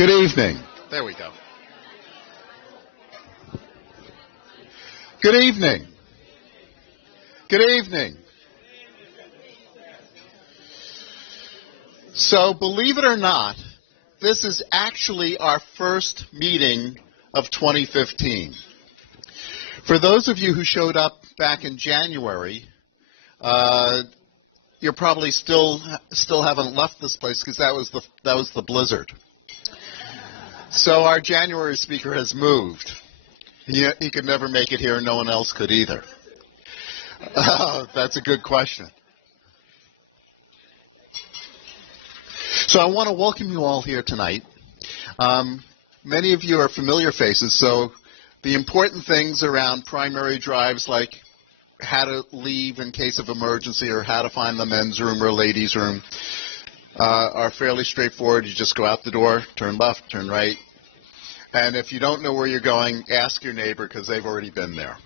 Good evening. There we go. Good evening. Good evening. So, believe it or not, this is actually our first meeting of 2015. For those of you who showed up back in January, you probably still haven't left this place because that was the blizzard. So our January speaker has moved. He could never make it here, and no one else could either. That's a good question. So I want to welcome you all here tonight. Many of you are familiar faces, so the important things around primary drives like how to leave in case of emergency or how to find the men's room or ladies' room are fairly straightforward. You just go out the door, turn left, turn right. And if you don't know where you're going, ask your neighbor because they've already been there.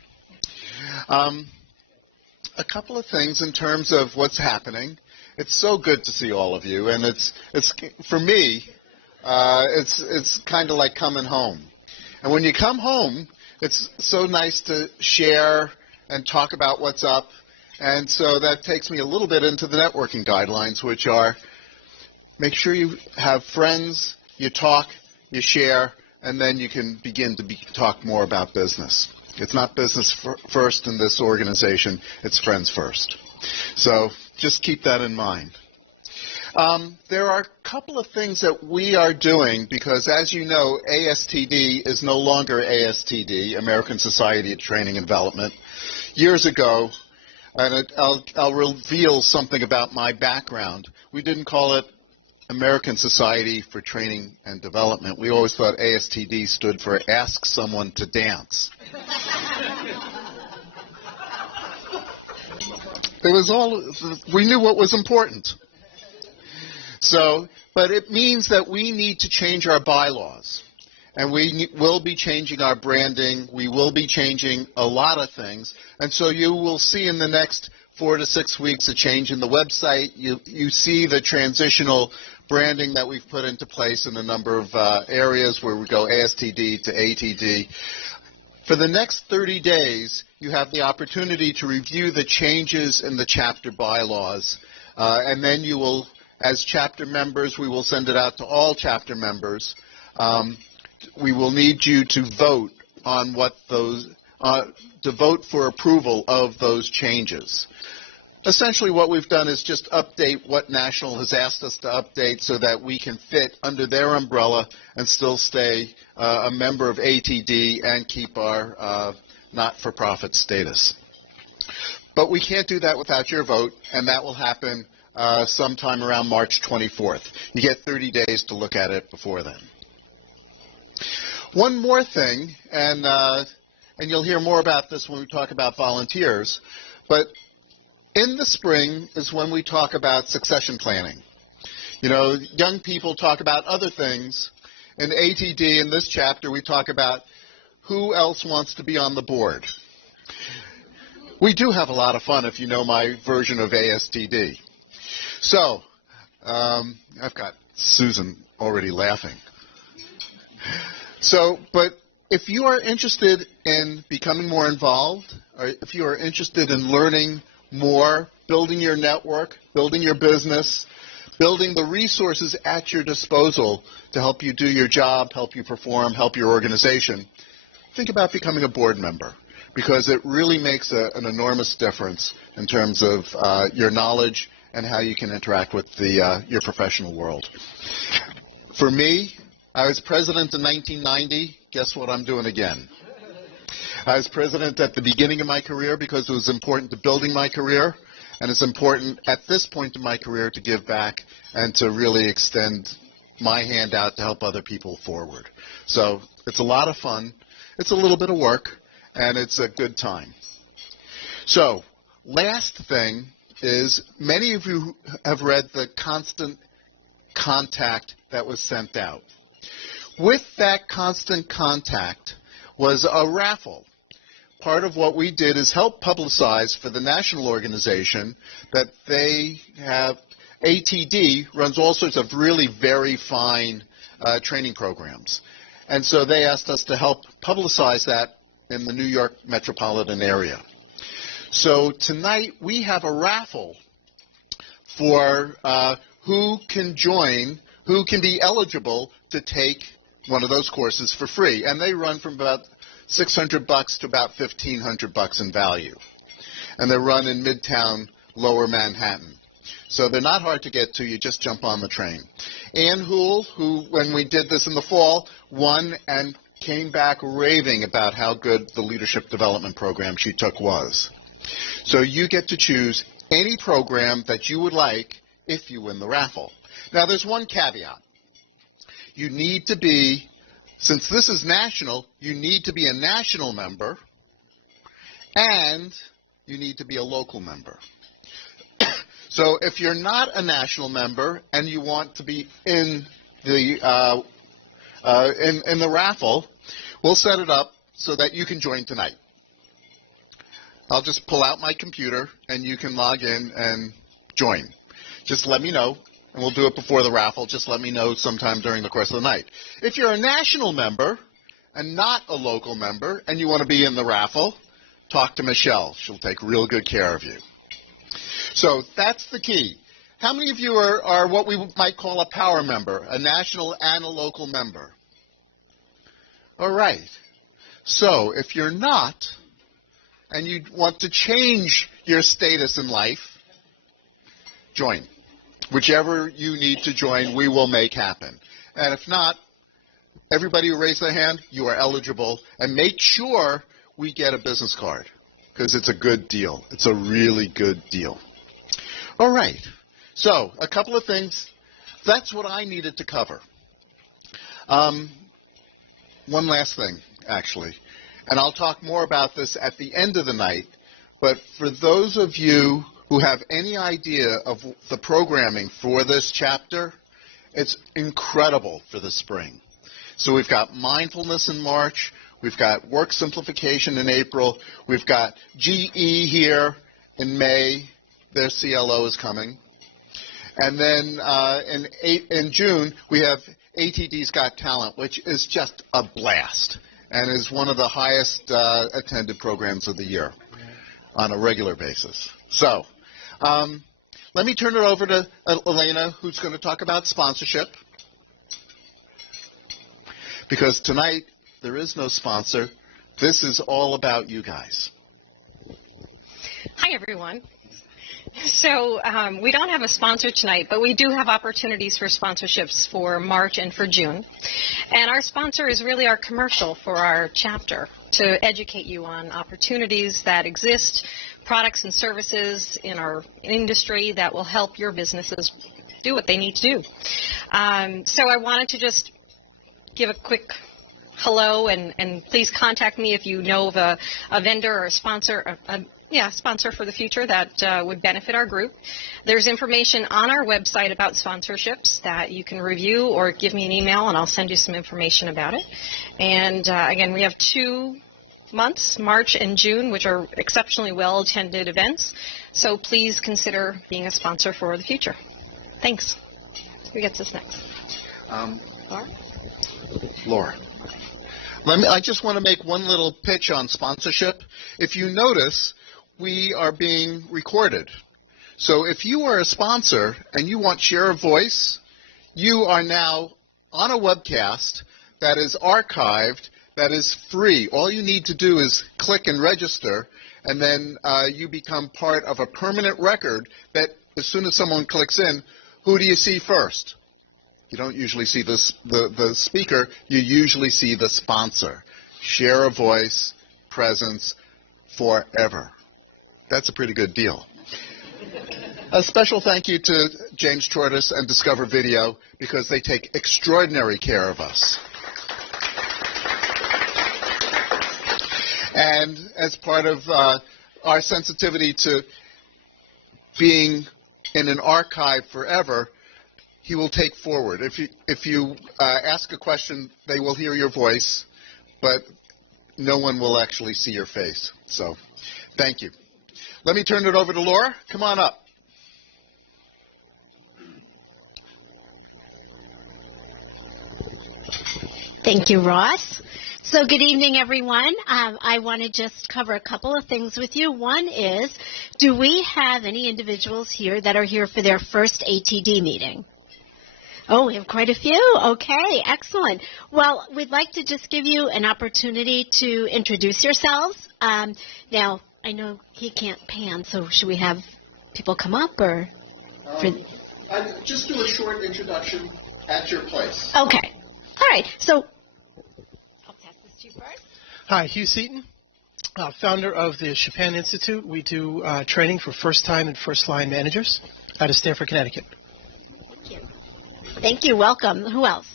A couple of things in terms of what's happening. It's so good to see all of you, and it's for me, it's kind of like coming home. And when you come home, it's so nice to share and talk about what's up. And so that takes me a little bit into the networking guidelines, which are make sure you have friends, you talk, you share, and then you can begin to talk more about business. It's not business first in this organization, it's friends first. So just keep that in mind. There are a couple of things that we are doing because, as you know, ASTD is no longer ASTD, American Society of Training and Development. Years ago, and I'll reveal something about my background, we didn't call it American Society for Training and Development. We always thought ASTD stood for Ask Someone to Dance. We knew what was important. So, but it means that we need to change our bylaws. And we will be changing our branding. We will be changing a lot of things. And so you will see in the next 4 to 6 weeks a change in the website. You see the transitional branding that we've put into place in a number of areas where we go ASTD to ATD. For the next 30 days, you have the opportunity to review the changes in the chapter bylaws. And then you will, as chapter members, we will send it out to all chapter members. We will need you to vote on what those, to vote for approval of those changes. Essentially what we've done is just update what National has asked us to update so that we can fit under their umbrella and still stay a member of ATD and keep our not-for-profit status. But we can't do that without your vote, and that will happen sometime around March 24th. You get 30 days to look at it before then. One more thing, and you'll hear more about this when we talk about volunteers, but in the spring is when we talk about succession planning. You know, young people talk about other things. In ATD, in this chapter, we talk about who else wants to be on the board. We do have a lot of fun if you know my version of ASTD. So, I've got Susan already laughing. So, but if you are interested in becoming more involved, or if you are interested in learning more, building your network, building your business, building the resources at your disposal to help you do your job, help you perform, help your organization, think about becoming a board member because it really makes an enormous difference in terms of your knowledge and how you can interact with your professional world. For me, I was president in 1990. Guess what I'm doing again? I was president at the beginning of my career because it was important to building my career, and it's important at this point in my career to give back and to really extend my hand out to help other people forward. So it's a lot of fun. It's a little bit of work, and it's a good time. So last thing is many of you have read the constant contact that was sent out. With that constant contact was a raffle. Part of what we did is help publicize for the national organization that they have ATD runs all sorts of really very fine training programs. And so they asked us to help publicize that in the New York metropolitan area. So tonight we have a raffle for who can join, who can be eligible to take one of those courses for free. And they run from about $600 to about $1,500 in value. And they're run in Midtown, Lower Manhattan. So they're not hard to get to. You just jump on the train. Ann Hool, who, when we did this in the fall, won and came back raving about how good the leadership development program she took was. So you get to choose any program that you would like if you win the raffle. Now, there's one caveat. You need to be, since this is national, you need to be a national member, and you need to be a local member. So if you're not a national member and you want to be in the raffle, we'll set it up so that you can join tonight. I'll just pull out my computer and you can log in and join. Just let me know, and we'll do it before the raffle. Just let me know sometime during the course of the night. If you're a national member and not a local member and you want to be in the raffle, talk to Michelle. She'll take real good care of you. So that's the key. How many of you are what we might call a power member, a national and a local member? All right. So if you're not, and you want to change your status in life, join. Whichever you need to join, we will make happen. And if not, everybody who raised their hand, you are eligible. And make sure we get a business card, because it's a good deal. It's a really good deal. All right. So a couple of things. That's what I needed to cover. One last thing, actually. And I'll talk more about this at the end of the night. But for those of you who have any idea of the programming for this chapter, it's incredible for the spring. So we've got mindfulness in March. We've got work simplification in April. We've got GE here in May. Their CLO is coming. And then in June, we have ATD's Got Talent, which is just a blast and is one of the highest attended programs of the year on a regular basis. So let me turn it over to Elena, who's going to talk about sponsorship. Because tonight, there is no sponsor. This is all about you guys. Hi, everyone. So we don't have a sponsor tonight, but we do have opportunities for sponsorships for March and for June. And our sponsor is really our commercial for our chapter to educate you on opportunities that exist, products and services in our industry that will help your businesses do what they need to do. So I wanted to just give a quick hello, and please contact me if you know of a vendor or a sponsor, sponsor for the future that would benefit our group. There's information on our website about sponsorships that you can review, or give me an email and I'll send you some information about it. And again, we have 2 months, March and June, which are exceptionally well-attended events. So please consider being a sponsor for the future. Thanks. Who gets this next? Laura. I just want to make one little pitch on sponsorship. If you notice, we are being recorded. So if you are a sponsor and you want share of voice, you are now on a webcast that is archived, that is free. All you need to do is click and register, and then you become part of a permanent record that as soon as someone clicks in, who do you see first? You don't usually see the speaker. You usually see the sponsor. Share a voice, presence, forever. That's a pretty good deal. A special thank you to James Tortoise and Discover Video, because they take extraordinary care of us. And as part of our sensitivity to being in an archive forever, he will take forward. If you ask a question, they will hear your voice, but no one will actually see your face. So thank you. Let me turn it over to Laura. Come on up. Thank you, Ross. So good evening, everyone. I want to just cover a couple of things with you. One is, do we have any individuals here that are here for their first ATD meeting? Oh, we have quite a few. Okay, excellent. Well, we'd like to just give you an opportunity to introduce yourselves. Now, I know he can't pan, so should we have people come up or? Just do a short introduction at your place. Okay. All right. So I'll pass this to you first. Hi, Hugh Seaton, founder of the Chopin Institute. We do training for first-time and first-line managers out of Stamford, Connecticut. Thank you. Thank you. Welcome. Who else?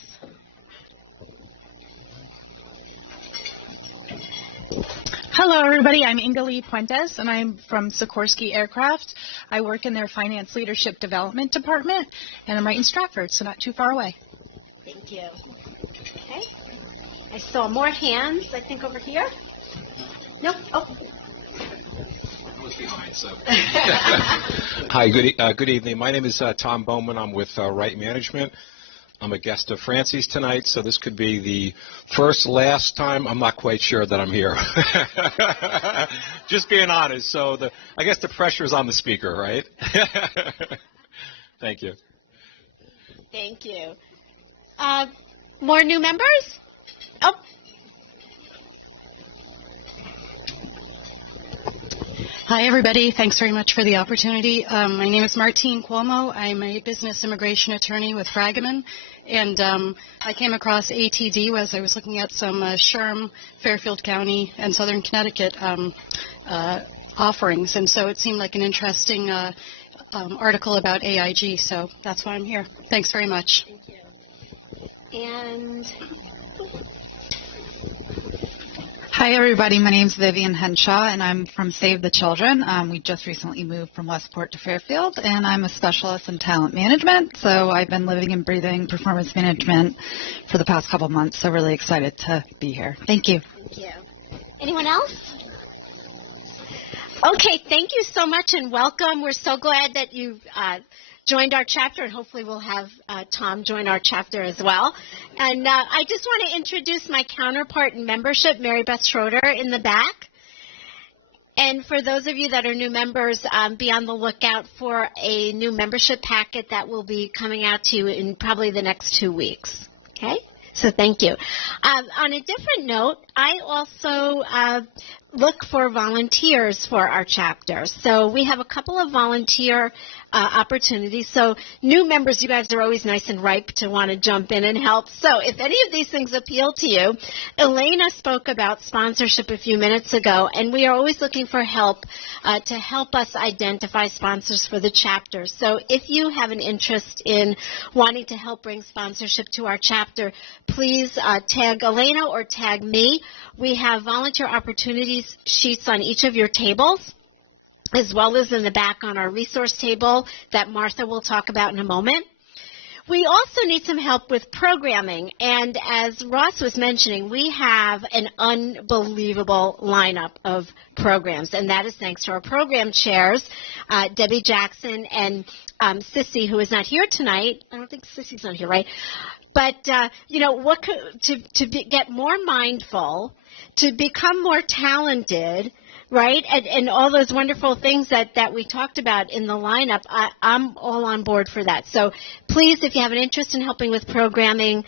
Hello, everybody. I'm Ingali Puentes, and I'm from Sikorsky Aircraft. I work in their Finance Leadership Development Department, and I'm right in Stratford, so not too far away. Thank you. Okay. I saw more hands, I think, over here. Nope. Oh. Hi, good evening. My name is Tom Bowman. I'm with Wright Management. I'm a guest of Francie's tonight, so this could be the last time. I'm not quite sure that I'm here. Just being honest. So I guess the pressure is on the speaker, right? Thank you. Thank you. More new members? Oh. Hi, everybody. Thanks very much for the opportunity. My name is Martine Cuomo. I'm a business immigration attorney with Fragaman, and I came across ATD as I was looking at some SHRM, Fairfield County, and Southern Connecticut offerings, and so it seemed like an interesting article about AIG, so that's why I'm here. Thanks very much. Thank you. And hi, everybody. My name's Vivian Henshaw, and I'm from Save the Children. We just recently moved from Westport to Fairfield, and I'm a specialist in talent management. So I've been living and breathing performance management for the past couple months, so really excited to be here. Thank you. Thank you. Anyone else? Okay, thank you so much and welcome. We're so glad that you've joined our chapter, and hopefully we'll have Tom join our chapter as well. And I just want to introduce my counterpart in membership, Mary Beth Schroeder, in the back. And for those of you that are new members, be on the lookout for a new membership packet that will be coming out to you in probably the next 2 weeks. Okay? So thank you. On a different note, I also look for volunteers for our chapter. So we have a couple of volunteer opportunities. So new members, you guys are always nice and ripe to want to jump in and help. So if any of these things appeal to you, Elena spoke about sponsorship a few minutes ago, and we are always looking for help to help us identify sponsors for the chapter. So if you have an interest in wanting to help bring sponsorship to our chapter, please tag Elena or tag me. We have volunteer opportunities sheets on each of your tables, as well as in the back on our resource table that Martha will talk about in a moment. We also need some help with programming, and as Ross was mentioning, we have an unbelievable lineup of programs, and that is thanks to our program chairs, Debbie Jackson and Sissy, who is not here tonight. I don't think Sissy's not here, right? But, get more mindful, to become more talented, right, and all those wonderful things that we talked about in the lineup, I'm all on board for that. So please, if you have an interest in helping with programming,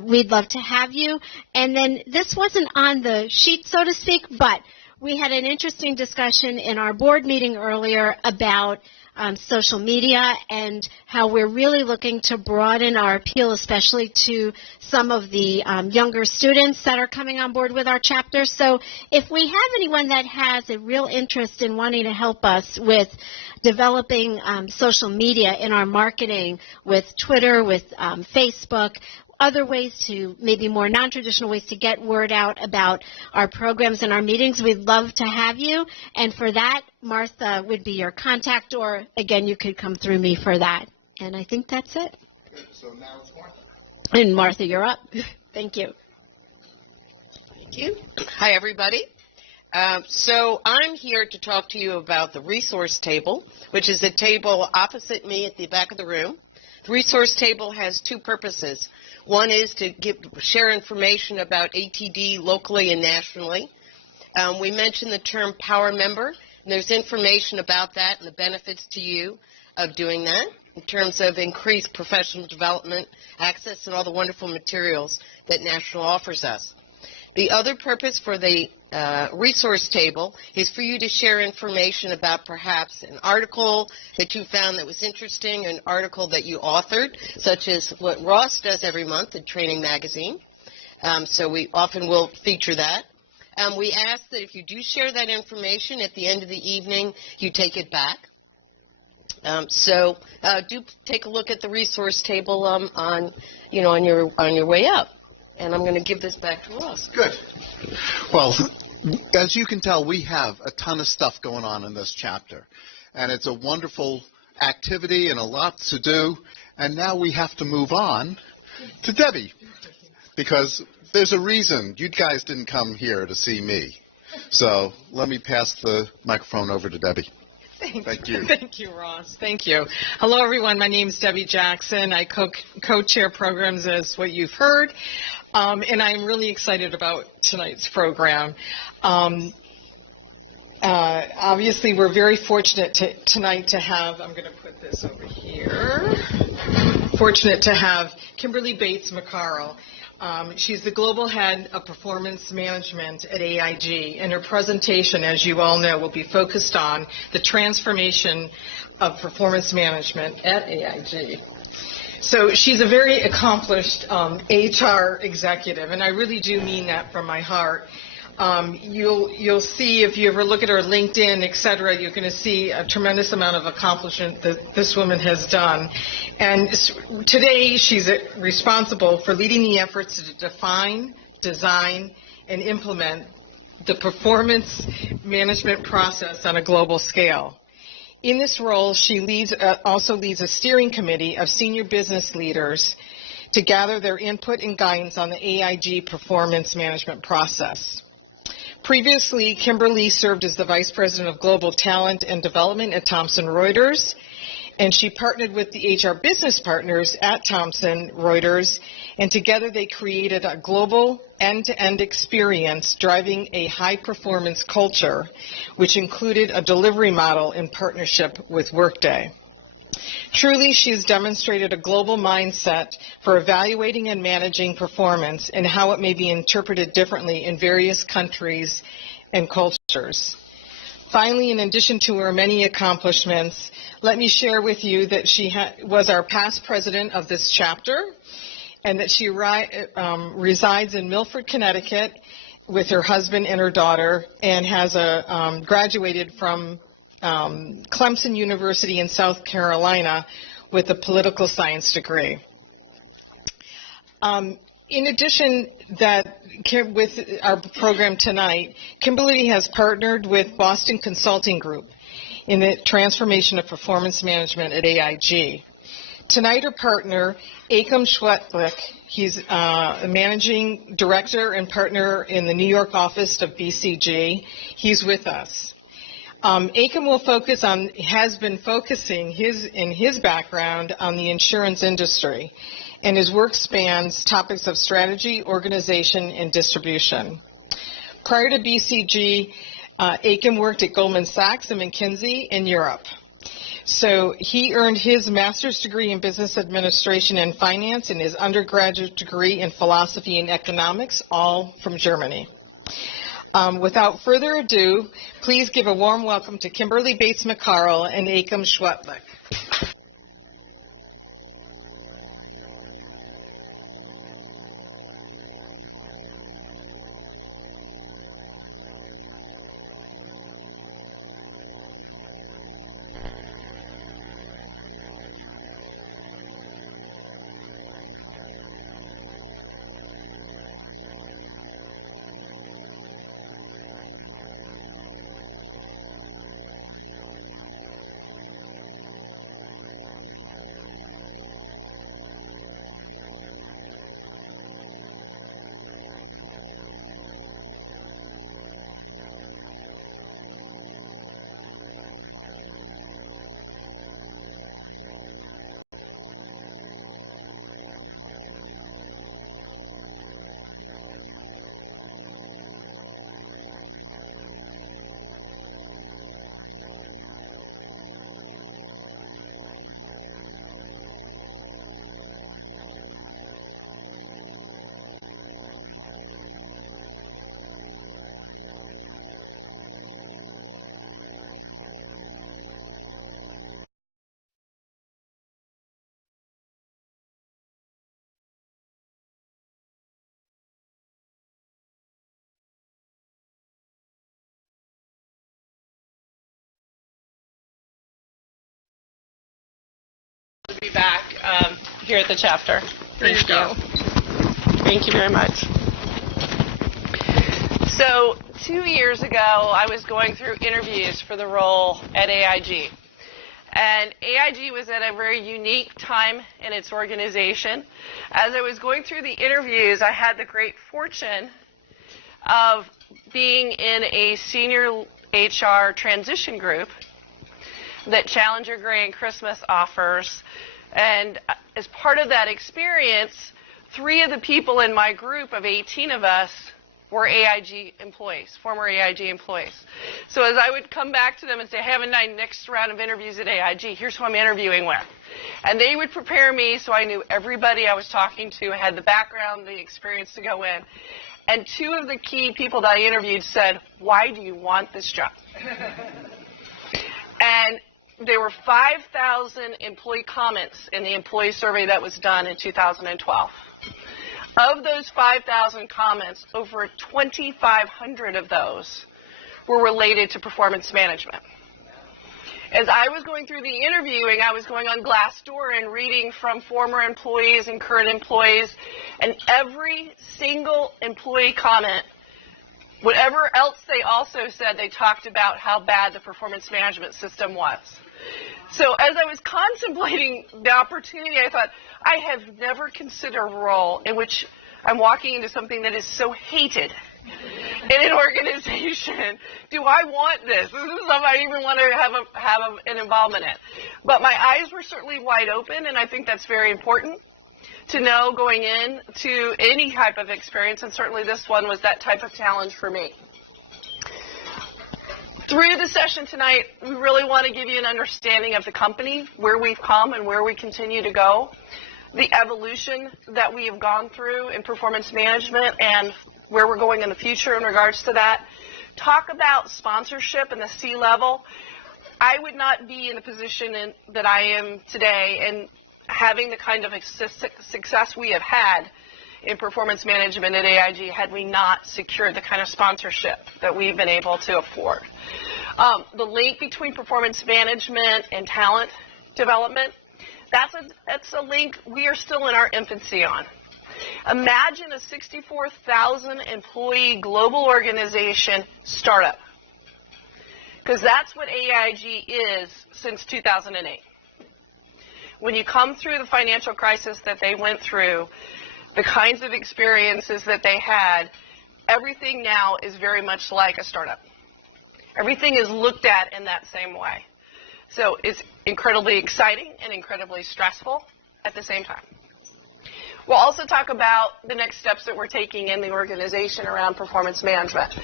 we'd love to have you. And then this wasn't on the sheet, so to speak, but we had an interesting discussion in our board meeting earlier about social media and how we're really looking to broaden our appeal, especially to some of the younger students that are coming on board with our chapter. So if we have anyone that has a real interest in wanting to help us with developing social media in our marketing with Twitter, with Facebook, other ways to, maybe more non-traditional ways to get word out about our programs and our meetings, we'd love to have you. And for that, Martha would be your contact, or again, you could come through me for that. And I think that's it. Good. So now it's Martha. And Martha, you're up. Thank you. Thank you. Hi, everybody. So I'm here to talk to you about the resource table, which is a table opposite me at the back of the room. The resource table has two purposes. One is to share information about ATD locally and nationally. We mentioned the term Power Member, and there's information about that and the benefits to you of doing that in terms of increased professional development, access, and all the wonderful materials that National offers us. The other purpose for the resource table is for you to share information about perhaps an article that you found that was interesting, an article that you authored, such as what Ross does every month in Training Magazine. So we often will feature that. We ask that if you do share that information at the end of the evening, you take it back. So do take a look at the resource table on your way out. And I'm going to give this back to Ross. Good. Well, as you can tell, we have a ton of stuff going on in this chapter. And it's a wonderful activity and a lot to do. And now we have to move on to Debbie. Because there's a reason you guys didn't come here to see me. So let me pass the microphone over to Debbie. Thank you. Thank you, Ross. Thank you. Hello, everyone. My name is Debbie Jackson. I co-chair programs, as what you've heard, and I'm really excited about tonight's program. Obviously, we're very fortunate tonight to have, I'm going to put this over here, fortunate to have Kimberly Bates McCarl. She's the Global Head of Performance Management at AIG, and her presentation, as you all know, will be focused on the transformation of performance management at AIG. So she's a very accomplished HR executive, and I really do mean that from my heart. You'll see, if you ever look at her LinkedIn, et cetera, you're going to see a tremendous amount of accomplishment that this woman has done. And today she's responsible for leading the efforts to define, design, and implement the performance management process on a global scale. In this role, she also leads a steering committee of senior business leaders to gather their input and guidance on the AIG performance management process. Previously, Kimberly served as the Vice President of Global Talent and Development at Thomson Reuters, and she partnered with the HR business partners at Thomson Reuters, and together they created a global end-to-end experience driving a high-performance culture, which included a delivery model in partnership with Workday. Truly, she has demonstrated a global mindset for evaluating and managing performance and how it may be interpreted differently in various countries and cultures. Finally, in addition to her many accomplishments, let me share with you that she was our past president of this chapter, and that she resides in Milford, Connecticut, with her husband and her daughter, and has graduated from Clemson University in South Carolina with a political science degree. In addition, with our program tonight, Kimberly has partnered with Boston Consulting Group in the transformation of performance management at AIG. Tonight, her partner, Akam Schwetlik, he's a managing director and partner in the New York office of BCG. He's with us. Akam has been focusing in his background on the insurance industry, and his work spans topics of strategy, organization, and distribution. Prior to BCG, Akam worked at Goldman Sachs and McKinsey in Europe. So he earned his master's degree in business administration and finance and his undergraduate degree in philosophy and economics, all from Germany. Without further ado, please give a warm welcome to Kimberly Bates McCarl and Akam Schwetlik. back here at the chapter. Thank you. Thank you very much. So 2 years ago, I was going through interviews for the role at AIG. And AIG was at a very unique time in its organization. As I was going through the interviews, I had the great fortune of being in a senior HR transition group that Challenger Gray and Christmas offers. And as part of that experience, 3 of the people in my group of 18 of us were AIG employees, former AIG employees. So as I would come back to them and say, hey, I have a next round of interviews at AIG, here's who I'm interviewing with. And they would prepare me so I knew everybody I was talking to, had the background, the experience to go in. And 2 of the key people that I interviewed said, why do you want this job? And there were 5,000 employee comments in the employee survey that was done in 2012. Of those 5,000 comments, over 2,500 of those were related to performance management. As I was going through the interviewing, I was going on Glassdoor and reading from former employees and current employees, and every single employee comment, whatever else they also said, they talked about how bad the performance management system was. So as I was contemplating the opportunity, I thought, I have never considered a role in which I'm walking into something that is so hated in an organization. Do I want this? This is something I even want to have an involvement in. But my eyes were certainly wide open, and I think that's very important to know going in to any type of experience, and certainly this one was that type of challenge for me. Through the session tonight, we really want to give you an understanding of the company, where we've come and where we continue to go, the evolution that we have gone through in performance management and where we're going in the future in regards to that. Talk about sponsorship and the C-level. I would not be in the position that I am today and having the kind of success we have had in performance management at AIG had we not secured the kind of sponsorship that we've been able to afford. The link between performance management and talent development, that's a link we are still in our infancy on. Imagine a 64,000 employee global organization startup, because that's what AIG is since 2008. When you come through the financial crisis that they went through, the kinds of experiences that they had, everything now is very much like a startup. Everything is looked at in that same way. So it's incredibly exciting and incredibly stressful at the same time. We'll also talk about the next steps that we're taking in the organization around performance management.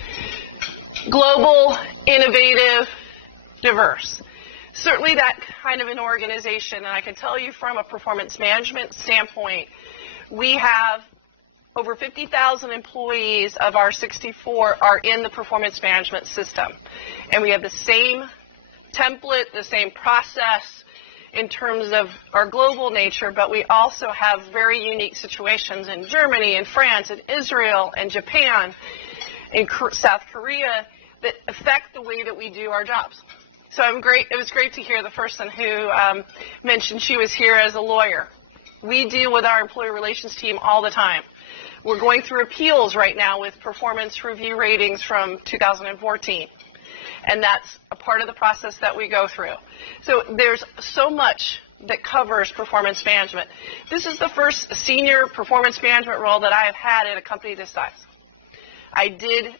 Global, innovative, diverse. Certainly that kind of an organization, and I can tell you from a performance management standpoint, we have over 50,000 employees of our 64 are in the performance management system. And we have the same template, the same process in terms of our global nature, but we also have very unique situations in Germany and France and Israel and Japan and South Korea that affect the way that we do our jobs. So it was great to hear the person who mentioned she was here as a lawyer. We deal with our employee relations team all the time. We're going through appeals right now with performance review ratings from 2014. And that's a part of the process that we go through. So there's so much that covers performance management. This is the first senior performance management role that I have had at a company this size. I did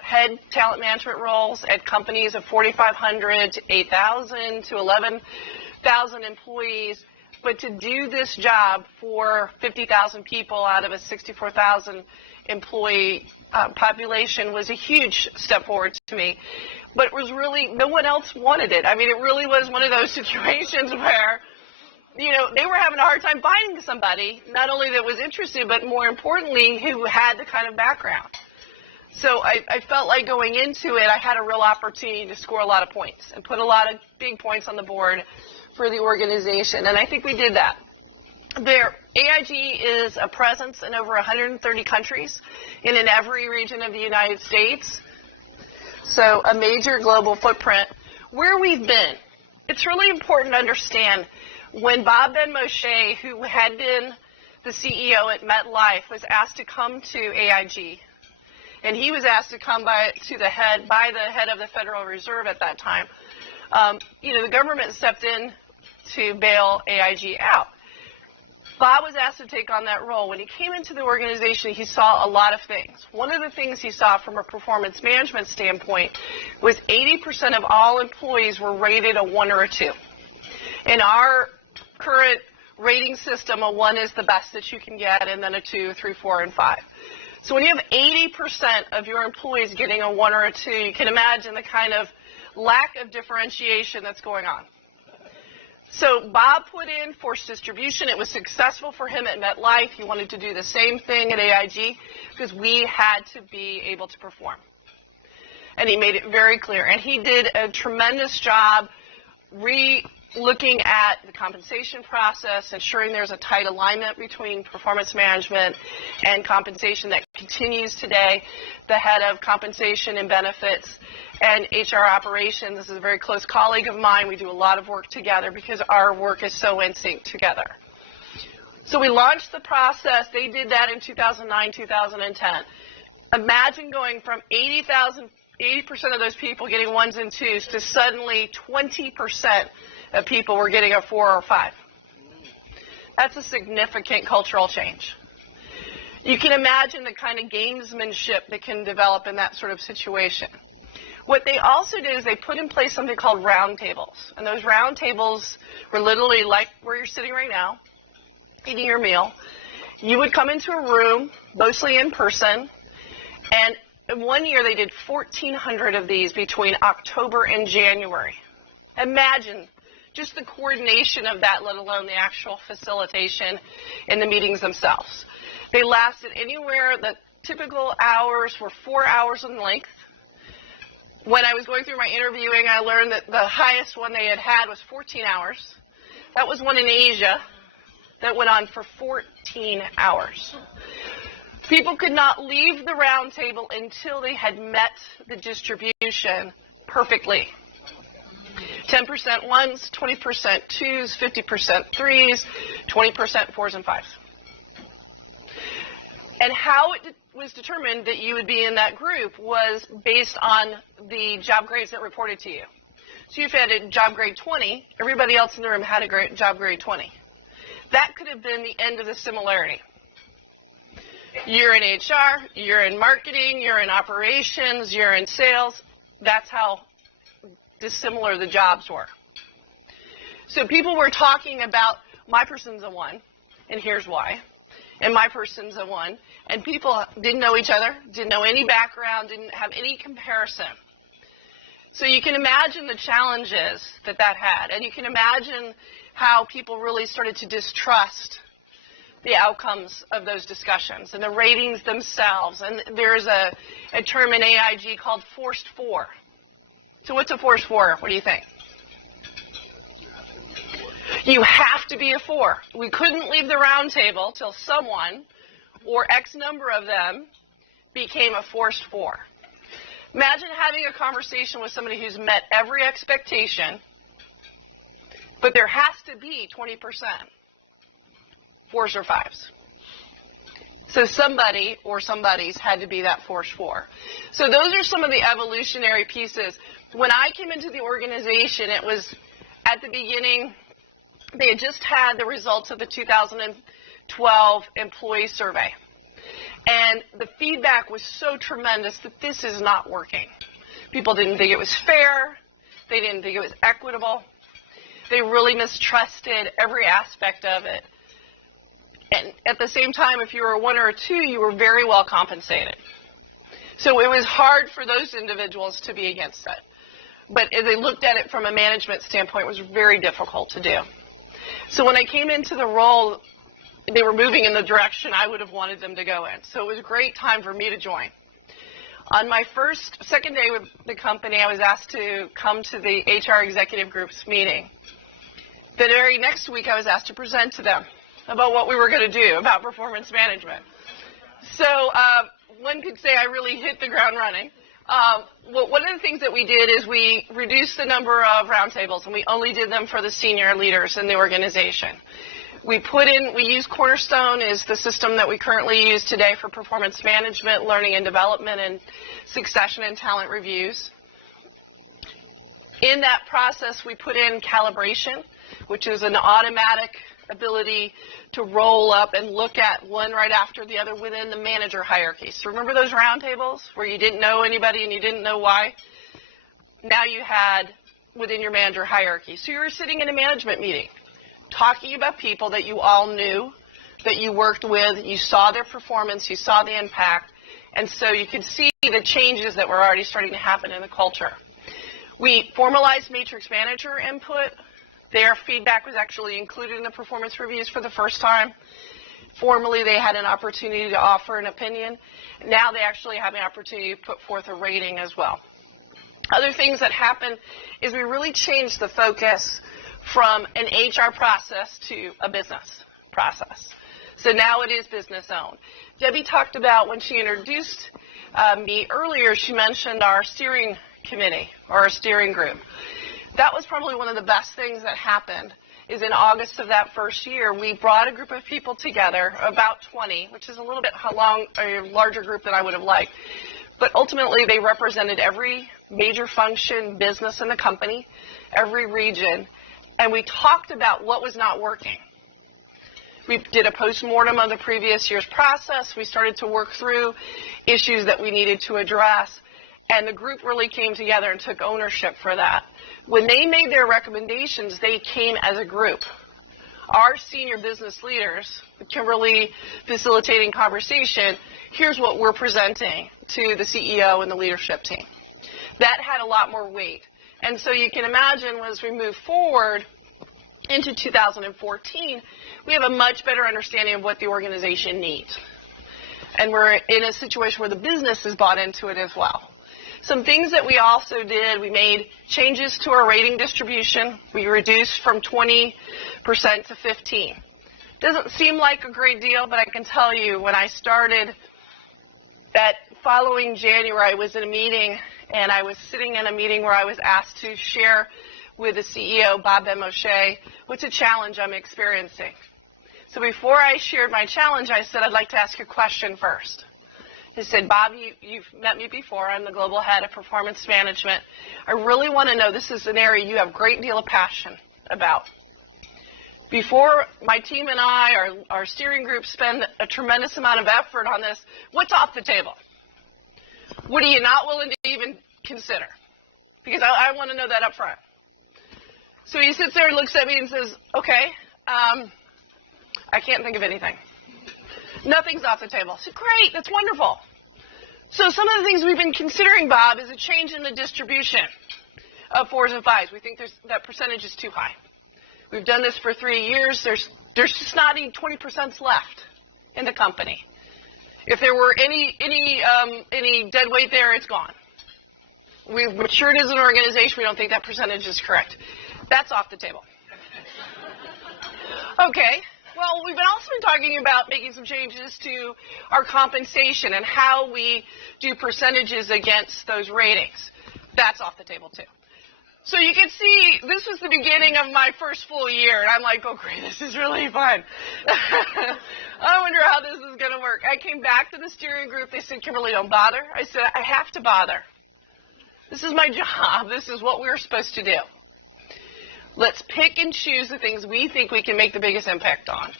head talent management roles at companies of 4,500 to 8,000 to 11,000 employees. But to do this job for 50,000 people out of a 64,000 employee population was a huge step forward to me. But it was really, no one else wanted it. I mean, it really was one of those situations where, you know, they were having a hard time finding somebody, not only that was interested, but more importantly, who had the kind of background. So I felt like going into it, I had a real opportunity to score a lot of points and put a lot of big points on the board for the organization, and I think we did that. AIG is a presence in over 130 countries and in every region of the United States, so a major global footprint. Where we've been, it's really important to understand When Bob Ben-Moshe, who had been the CEO at MetLife, was asked to come to AIG, and he was asked to come by the head of the Federal Reserve at that time, the government stepped in to bail AIG out. Bob was asked to take on that role. When he came into the organization, he saw a lot of things. One of the things he saw from a performance management standpoint was 80% of all employees were rated a 1 or a 2. In our current rating system, a 1 is the best that you can get, and then a 2, 3, 4, and 5. So when you have 80% of your employees getting a 1 or a 2, you can imagine the kind of lack of differentiation that's going on. So Bob put in forced distribution. It was successful for him at MetLife. He wanted to do the same thing at AIG because we had to be able to perform. And he made it very clear. And he did a tremendous job looking at the compensation process, ensuring there's a tight alignment between performance management and compensation that continues today. The head of compensation and benefits and HR operations is a very close colleague of mine. We do a lot of work together because our work is so in sync together. So we launched the process. They did that in 2009, 2010. Imagine going from 80% of those people getting 1s and 2s to suddenly 20% of people were getting a 4 or 5. That's a significant cultural change. You can imagine the kind of gamesmanship that can develop in that sort of situation. What they also did is they put in place something called roundtables. And those roundtables were literally like where you're sitting right now, eating your meal. You would come into a room, mostly in person, and in 1 year they did 1,400 of these between October and January. Imagine just the coordination of that, let alone the actual facilitation in the meetings themselves. They lasted anywhere, the typical hours were 4 hours in length. When I was going through my interviewing, I learned that the highest one they had was 14 hours. That was one in Asia that went on for 14 hours. People could not leave the round table until they had met the distribution perfectly. 10% 1s, 20% 2s, 50% 3s, 20% 4s and 5s. And how it was determined that you would be in that group was based on the job grades that reported to you. So if you had a job grade 20, everybody else in the room had a job grade 20. That could have been the end of the similarity. You're in HR, you're in marketing, you're in operations, you're in sales. That's how dissimilar the jobs were. So people were talking about my person's a 1, and here's why. And my person's a 1. And people didn't know each other, didn't know any background, didn't have any comparison. So you can imagine the challenges that had. And you can imagine how people really started to distrust the outcomes of those discussions and the ratings themselves. And there's a term in AIG called forced 4. So what's a forced 4? What do you think? You have to be a 4. We couldn't leave the round table till someone or X number of them became a forced 4. Imagine having a conversation with somebody who's met every expectation, but there has to be 20%, 4s or 5s. So somebody or somebody's had to be that forced 4. So those are some of the evolutionary pieces. When I came into the organization, it was at the beginning, they had just had the results of the 2012 employee survey. And the feedback was so tremendous that this is not working. People didn't think it was fair. They didn't think it was equitable. They really mistrusted every aspect of it. And at the same time, if you were a 1 or a 2, you were very well compensated. So it was hard for those individuals to be against it. But as they looked at it from a management standpoint, it was very difficult to do. So when I came into the role, they were moving in the direction I would have wanted them to go in. So it was a great time for me to join. On my second day with the company, I was asked to come to the HR executive group's meeting. The very next week, I was asked to present to them about what we were going to do about performance management. So one could say I really hit the ground running. Well, one of the things that we did is we reduced the number of roundtables, and we only did them for the senior leaders in the organization. We use Cornerstone as the system that we currently use today for performance management, learning and development, and succession and talent reviews. In that process, we put in calibration, which is an automatic ability to roll up and look at one right after the other within the manager hierarchy. So remember those roundtables where you didn't know anybody and you didn't know why? Now you had within your manager hierarchy. So you were sitting in a management meeting talking about people that you all knew, that you worked with, you saw their performance, you saw the impact, and so you could see the changes that were already starting to happen in the culture. We formalized matrix manager input. Their feedback was actually included in the performance reviews for the first time. Formally, they had an opportunity to offer an opinion. Now they actually have an opportunity to put forth a rating as well. Other things that happened is we really changed the focus from an HR process to a business process. So now it is business owned. Debbie talked about when she introduced me earlier, she mentioned our steering committee or our steering group. That was probably one of the best things that happened is in August of that first year, we brought a group of people together, about 20, which is a little bit a larger group than I would have liked. But ultimately, they represented every major function, business in the company, every region, and we talked about what was not working. We did a postmortem of the previous year's process. We started to work through issues that we needed to address, and the group really came together and took ownership for that. When they made their recommendations, they came as a group. Our senior business leaders, Kimberly facilitating conversation, here's what we're presenting to the CEO and the leadership team. That had a lot more weight. And so you can imagine as we move forward into 2014, we have a much better understanding of what the organization needs. And we're in a situation where the business has bought into it as well. Some things that we also did, we made changes to our rating distribution. We reduced from 20% to 15%. Doesn't seem like a great deal, but I can tell you when I started that following January, I was in a meeting, and I was sitting in a meeting where I was asked to share with the CEO, Bob Ben-Moshe, what's a challenge I'm experiencing. So before I shared my challenge, I said, I'd like to ask you a question first. He said, Bob, you've met me before. I'm the global head of performance management. I really want to know, this is an area you have a great deal of passion about. Before my team and I, our steering group, spend a tremendous amount of effort on this, what's off the table? What are you not willing to even consider? Because I want to know that up front. So he sits there and looks at me and says, okay, I can't think of anything. Nothing's off the table. I said, great, that's wonderful. So some of the things we've been considering, Bob, is a change in the distribution of 4s and 5s. We think that percentage is too high. We've done this for 3 years. There's just not even 20% left in the company. If there were any dead weight there, it's gone. We've matured as an organization. We don't think that percentage is correct. That's off the table. Okay. Well, we've also been talking about making some changes to our compensation and how we do percentages against those ratings. That's off the table, too. So you can see this was the beginning of my first full year, and I'm like, oh, great, this is really fun. I wonder how this is going to work. I came back to the steering group. They said, Kimberly, don't bother. I said, I have to bother. This is my job. This is what we're supposed to do. Let's pick and choose the things we think we can make the biggest impact on.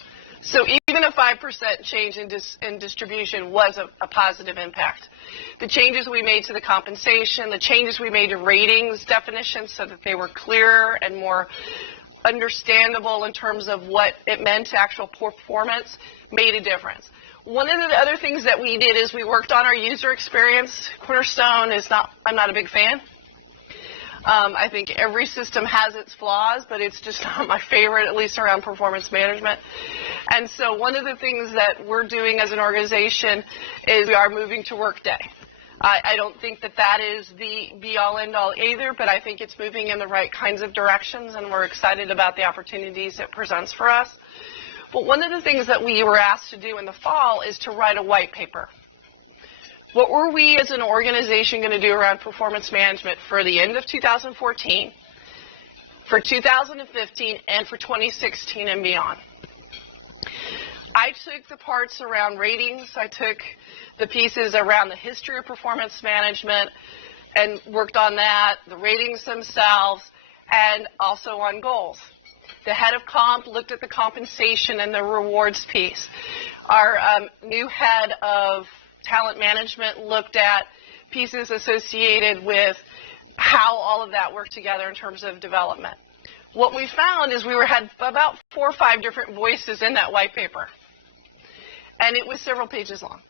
So even a 5% change in distribution was a positive impact. The changes we made to the compensation, the changes we made to ratings definitions so that they were clearer and more understandable in terms of what it meant to actual performance made a difference. One of the other things that we did is we worked on our user experience. Cornerstone I'm not a big fan. I think every system has its flaws, but it's just not my favorite, at least around performance management. And so one of the things that we're doing as an organization is we are moving to Workday. I don't think that is the be-all, end-all either, but I think it's moving in the right kinds of directions, and we're excited about the opportunities it presents for us. But one of the things that we were asked to do in the fall is to write a white paper. What were we as an organization going to do around performance management for the end of 2014, for 2015, and for 2016 and beyond? I took the parts around ratings. I took the pieces around the history of performance management and worked on that, the ratings themselves, and also on goals. The head of comp looked at the compensation and the rewards piece. Our new head of talent management looked at pieces associated with how all of that worked together in terms of development. What we found is we had about 4 or 5 different voices in that white paper, and it was several pages long.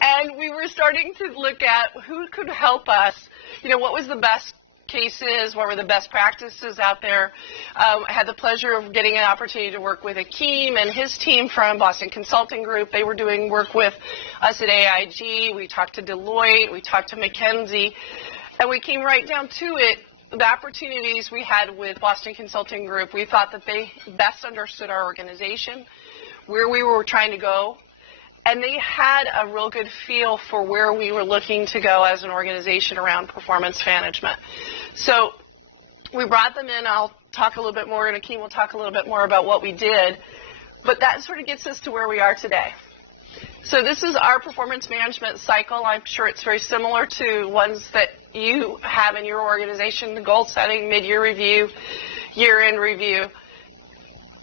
And we were starting to look at who could help us, what was the best cases, what were the best practices out there. I had the pleasure of getting an opportunity to work with Akeem and his team from Boston Consulting Group. They were doing work with us at AIG. We talked to Deloitte. We talked to McKinsey. And we came right down to it. The opportunities we had with Boston Consulting Group, we thought that they best understood our organization, where we were trying to go, and they had a real good feel for where we were looking to go as an organization around performance management. So we brought them in. I'll talk a little bit more, and Akeem will talk a little bit more about what we did, but that sort of gets us to where we are today. So this is our performance management cycle. I'm sure it's very similar to ones that you have in your organization, the goal setting, mid-year review, year-end review.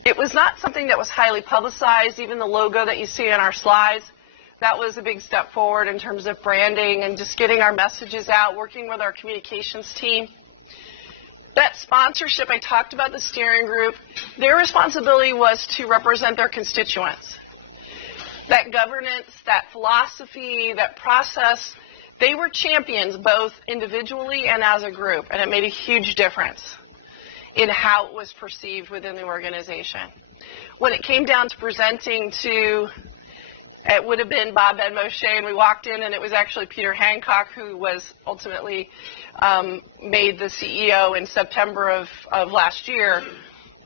It was not something that was highly publicized. Even the logo that you see in our slides, that was a big step forward in terms of branding and just getting our messages out, working with our communications team. That sponsorship, I talked about the steering group. Their responsibility was to represent their constituents. That governance, that philosophy, that process, they were champions both individually and as a group, and it made a huge difference in how it was perceived within the organization. When it came down to presenting to, it would have been Bob Ben Moshe, and we walked in, and it was actually Peter Hancock, who was ultimately made the CEO in September of last year.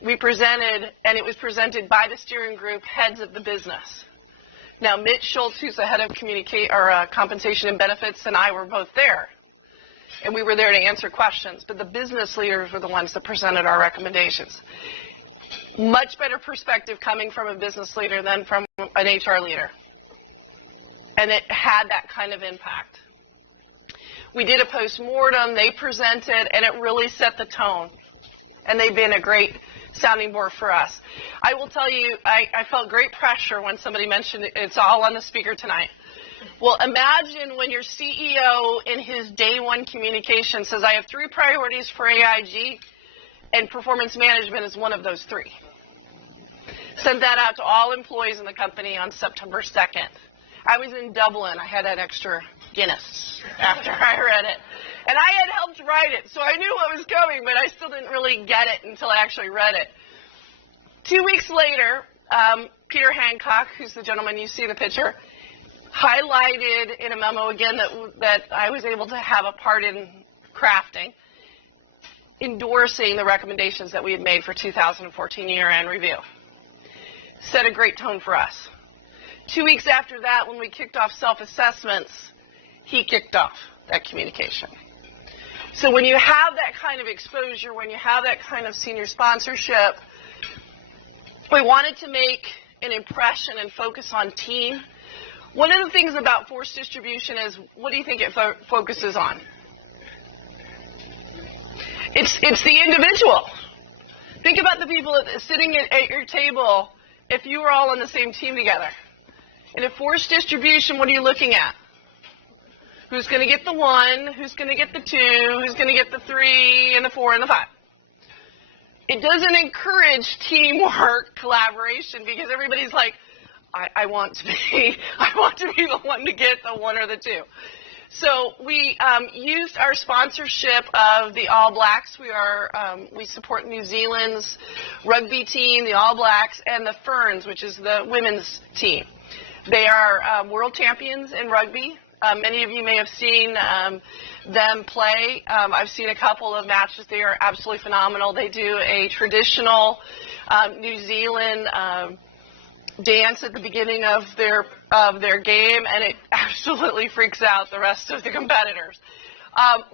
We presented, and it was presented by the steering group heads of the business. Now, Mitch Schultz, who's the head of compensation and benefits, and I were both there. And we were there to answer questions, but the business leaders were the ones that presented our recommendations. Much better perspective coming from a business leader than from an HR leader. And it had that kind of impact. We did a post-mortem, they presented, and it really set the tone. And they've been a great sounding board for us. I will tell you, I felt great pressure when somebody mentioned it's all on the speaker tonight. Well, imagine when your CEO in his day one communication says, I have 3 priorities for AIG, and performance management is one of those 3. Sent that out to all employees in the company on September 2nd. I was in Dublin. I had an extra Guinness after I read it. And I had helped write it, so I knew what was coming, but I still didn't really get it until I actually read it. 2 weeks later, Peter Hancock, who's the gentleman you see in the picture, highlighted in a memo again that I was able to have a part in crafting, endorsing the recommendations that we had made for 2014 year-end review. Set a great tone for us. 2 weeks after that, when we kicked off self-assessments, he kicked off that communication. So when you have that kind of exposure, when you have that kind of senior sponsorship, we wanted to make an impression and focus on team. One of the things about force distribution is, what do you think it focuses on? It's the individual. Think about the people sitting at your table if you were all on the same team together. In a force distribution, what are you looking at? Who's going to get the 1? Who's going to get the 2? Who's going to get the 3 and the 4 and the 5? It doesn't encourage teamwork, collaboration, because everybody's like, I want to be the one to get the 1 or the 2. So we used our sponsorship of the All Blacks. We support New Zealand's rugby team, the All Blacks, and the Ferns, which is the women's team. They are world champions in rugby. Many of you may have seen them play. I've seen a couple of matches. They are absolutely phenomenal. They do a traditional New Zealand dance at the beginning of their game, and it absolutely freaks out the rest of the competitors.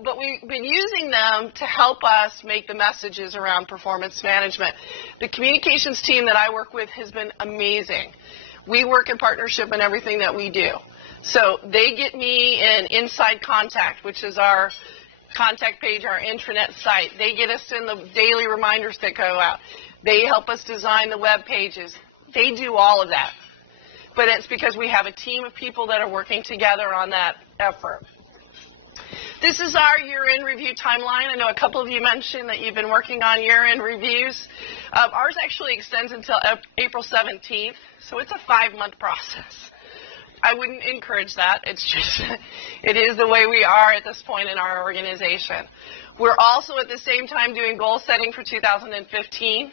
But we've been using them to help us make the messages around performance management. The communications team that I work with has been amazing. We work in partnership in everything that we do. So they get me in Inside Contact, which is our contact page, our intranet site. They get us in the daily reminders that go out. They help us design the web pages. They do all of that. But it's because we have a team of people that are working together on that effort. This is our year-end review timeline. I know a couple of you mentioned that you've been working on year-end reviews. Ours actually extends until April 17th, so it's a 5-month process. I wouldn't encourage that. It's just, it is the way we are at this point in our organization. We're also at the same time doing goal setting for 2015.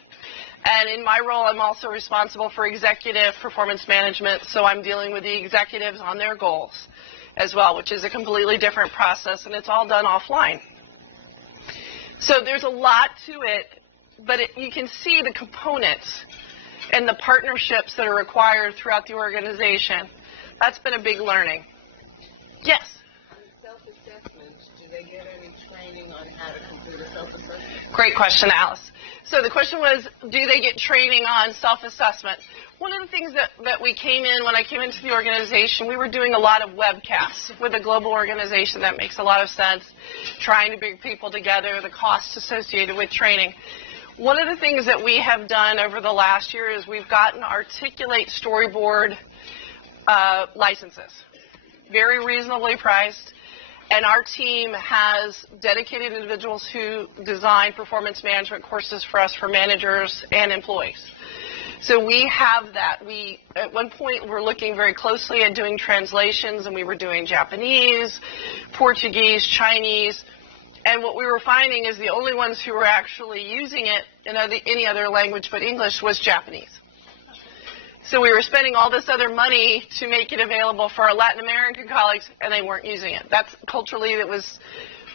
And in my role, I'm also responsible for executive performance management, so I'm dealing with the executives on their goals as well, which is a completely different process, and it's all done offline. So there's a lot to it, but you can see the components and the partnerships that are required throughout the organization. That's been a big learning. Yes? On self-assessment, do they get any training on how to complete a self-assessment? Great question, Alice. So the question was, do they get training on self-assessment? One of the things that we came in, when I came into the organization, we were doing a lot of webcasts with a global organization. That makes a lot of sense, trying to bring people together, the costs associated with training. One of the things that we have done over the last year is we've gotten Articulate storyboard licenses, very reasonably priced, and our team has dedicated individuals who design performance management courses for us for managers and employees. So we have that. We, at one point, were looking very closely at doing translations, and we were doing Japanese, Portuguese, Chinese, and what we were finding is the only ones who were actually using it in any other language but English was Japanese. So we were spending all this other money to make it available for our Latin American colleagues, and they weren't using it. That's culturally, it was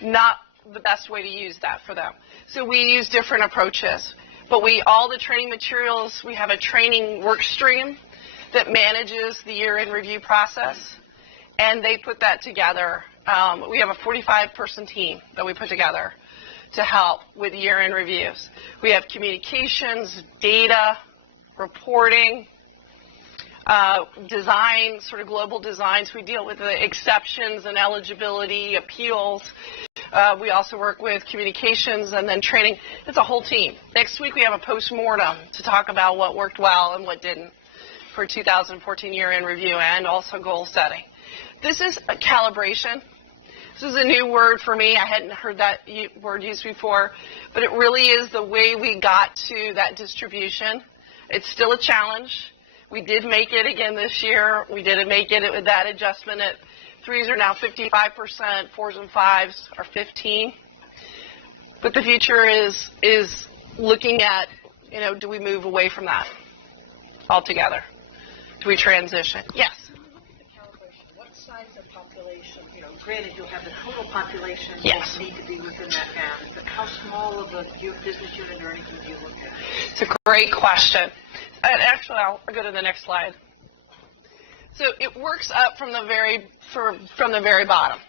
not the best way to use that for them. So we use different approaches. But all the training materials, we have a training work stream that manages the year-end review process, and they put that together. We have a 45-person team that we put together to help with year-end reviews. We have communications, data, reporting, design, sort of global designs. We deal with the exceptions and eligibility, appeals. We also work with communications and then training. It's a whole team. Next week we have a post-mortem to talk about what worked well and what didn't for 2014 year-end review and also goal setting. This is a calibration. This is a new word for me. I hadn't heard that word used before, but it really is the way we got to that distribution. It's still a challenge. We did make it again this year. We did make it with that adjustment. At 3s are now 55%, 4s and 5s are 15%. But the future is looking at, do we move away from that altogether? Do we transition? Yes. What size of population, granted you'll have the total population yes. that need to be within that band, but how small of a business unit or anything do you look at? It's a great question. And actually, I'll go to the next slide. So it works up from the very bottom.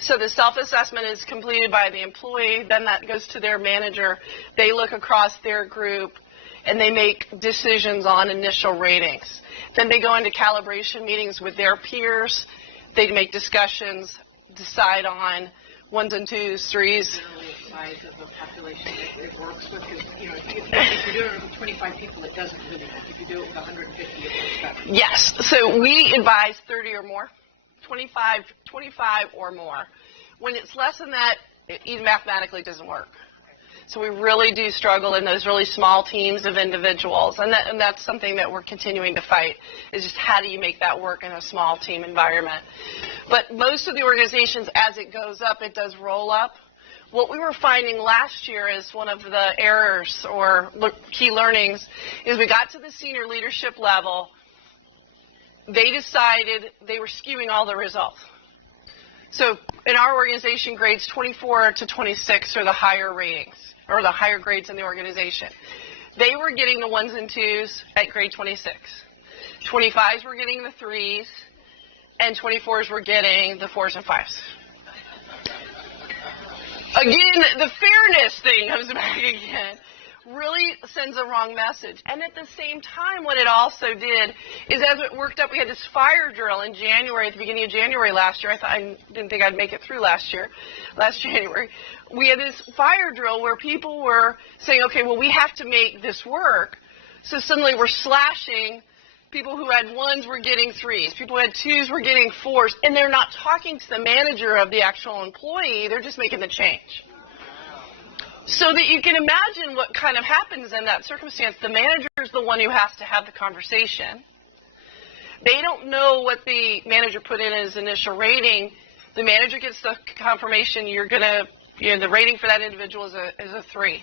So the self-assessment is completed by the employee, then that goes to their manager. They look across their group, and they make decisions on initial ratings. Then they go into calibration meetings with their peers. They make discussions, decide on 1s and 2s, 3s. Generally a size of a population that it works with, because, if you do it with 25 people, it doesn't really work. If you do it with 150, it works better. Yes. So we advise 30 or more, 25 or more. When it's less than that, it even mathematically doesn't work. So we really do struggle in those really small teams of individuals, and that's something that we're continuing to fight, is just how do you make that work in a small team environment. But most of the organizations, as it goes up, it does roll up. What we were finding last year is one of the errors or key learnings is we got to the senior leadership level, they decided they were skewing all the results. So in our organization, grades 24 to 26 are the higher ratings, or the higher grades in the organization. They were getting the 1s and 2s at grade 26. 25s were getting the 3s, and 24s were getting the 4s and 5s. Again, the fairness thing comes back again. Really sends a wrong message. And at the same time, what it also did is as it worked up, we had this fire drill in January, at the beginning of January last year. I didn't think I'd make it through last January. We had this fire drill where people were saying, okay, well, we have to make this work. So suddenly we're slashing. People who had 1s were getting 3s. People who had 2s were getting 4s. And they're not talking to the manager of the actual employee. They're just making the change. So that you can imagine what kind of happens in that circumstance. The manager is the one who has to have the conversation. They don't know what the manager put in as initial rating. The manager gets the confirmation the rating for that individual is a 3.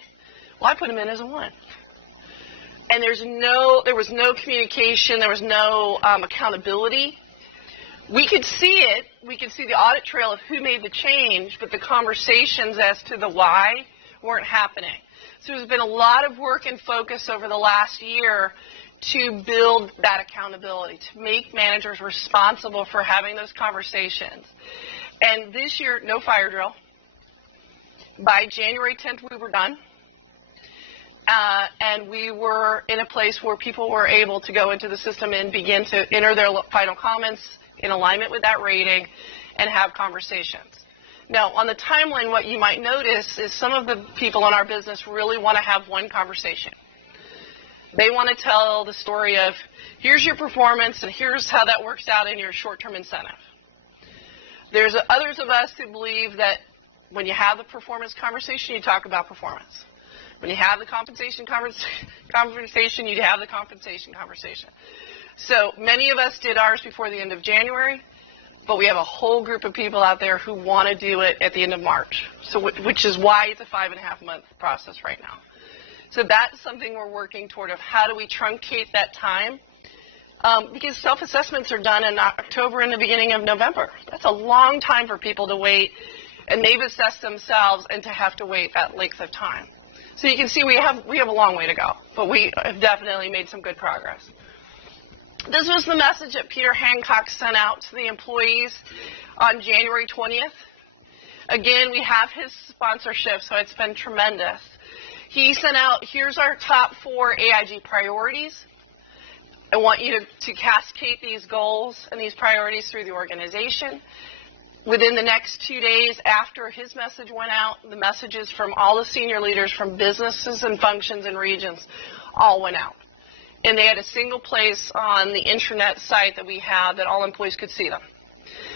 Well, I put him in as a 1. And there was no communication. There was no accountability. We could see it. We could see the audit trail of who made the change, but the conversations as to the why weren't happening. So there's been a lot of work and focus over the last year to build that accountability, to make managers responsible for having those conversations. And this year, no fire drill. By January 10th, we were done. And we were in a place where people were able to go into the system and begin to enter their final comments in alignment with that rating and have conversations. Now, on the timeline, what you might notice is some of the people in our business really want to have one conversation. They want to tell the story of, here's your performance, and here's how that works out in your short-term incentive. There's others of us who believe that when you have the performance conversation, you talk about performance. When you have the compensation conversation, you have the compensation conversation. So many of us did ours before the end of January. But we have a whole group of people out there who want to do it at the end of March, which is why it's a 5.5-month process right now. So that's something we're working toward of how do we truncate that time, because self-assessments are done in October and the beginning of November. That's a long time for people to wait, and they've assessed themselves and to have to wait that length of time. So you can see we have a long way to go, but we have definitely made some good progress. This was the message that Peter Hancock sent out to the employees on January 20th. Again, we have his sponsorship, so it's been tremendous. He sent out, here's our top 4 AIG priorities. I want you to cascade these goals and these priorities through the organization. Within the next 2 days after his message went out, the messages from all the senior leaders from businesses and functions and regions all went out. And they had a single place on the intranet site that we have that all employees could see them.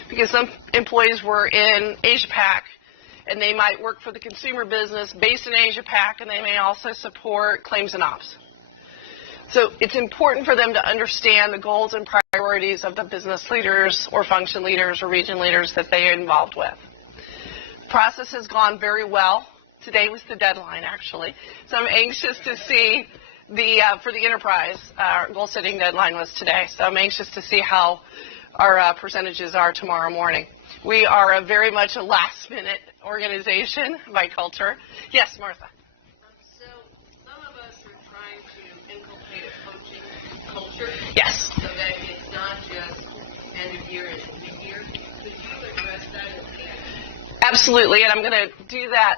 Because some employees were in Asia-Pac, and they might work for the consumer business based in Asia-Pac, and they may also support claims and ops. So it's important for them to understand the goals and priorities of the business leaders or function leaders or region leaders that they are involved with. The process has gone very well. Today was the deadline, actually. So I'm anxious to see for the enterprise, our goal setting deadline was today. So I'm anxious to see how our percentages are tomorrow morning. We are very much a last-minute organization by culture. Yes, Martha. So some of us are trying to inculcate a coaching culture. Yes. So that it's not just end of year, it's mid-year. Could you address that at the end? Absolutely, and I'm going to do that.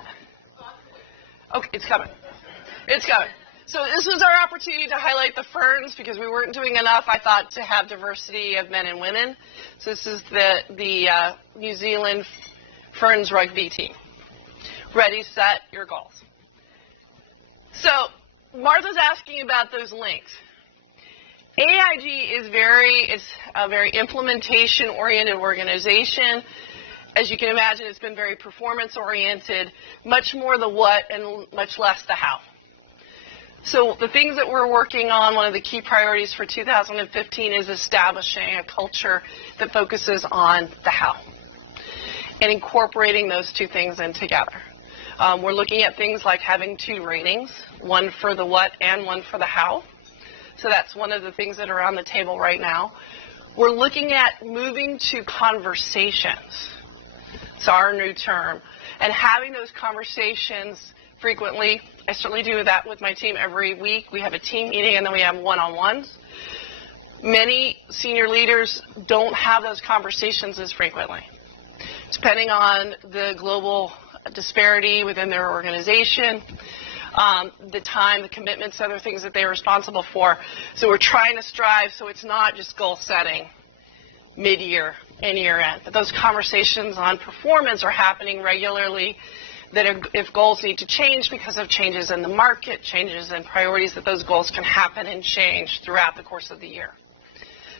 Okay, it's coming. It's coming. So this was our opportunity to highlight the ferns because we weren't doing enough, I thought, to have diversity of men and women. So this is the New Zealand Ferns rugby team. Ready, set, your goals. So Martha's asking about those links. AIG is a very implementation-oriented organization. As you can imagine, it's been very performance-oriented, much more the what and much less the how. So the things that we're working on, one of the key priorities for 2015 is establishing a culture that focuses on the how and incorporating those two things in together. We're looking at things like having 2 ratings, one for the what and one for the how. So that's one of the things that are on the table right now. We're looking at moving to conversations. It's our new term. And having those conversations frequently. I certainly do that with my team every week. We have a team meeting and then we have one-on-ones. Many senior leaders don't have those conversations as frequently. Depending on the global disparity within their organization, the time, the commitments, other things that they're responsible for. So we're trying to strive so it's not just goal setting mid-year and year-end, but those conversations on performance are happening regularly, that if goals need to change because of changes in the market, changes in priorities, that those goals can happen and change throughout the course of the year.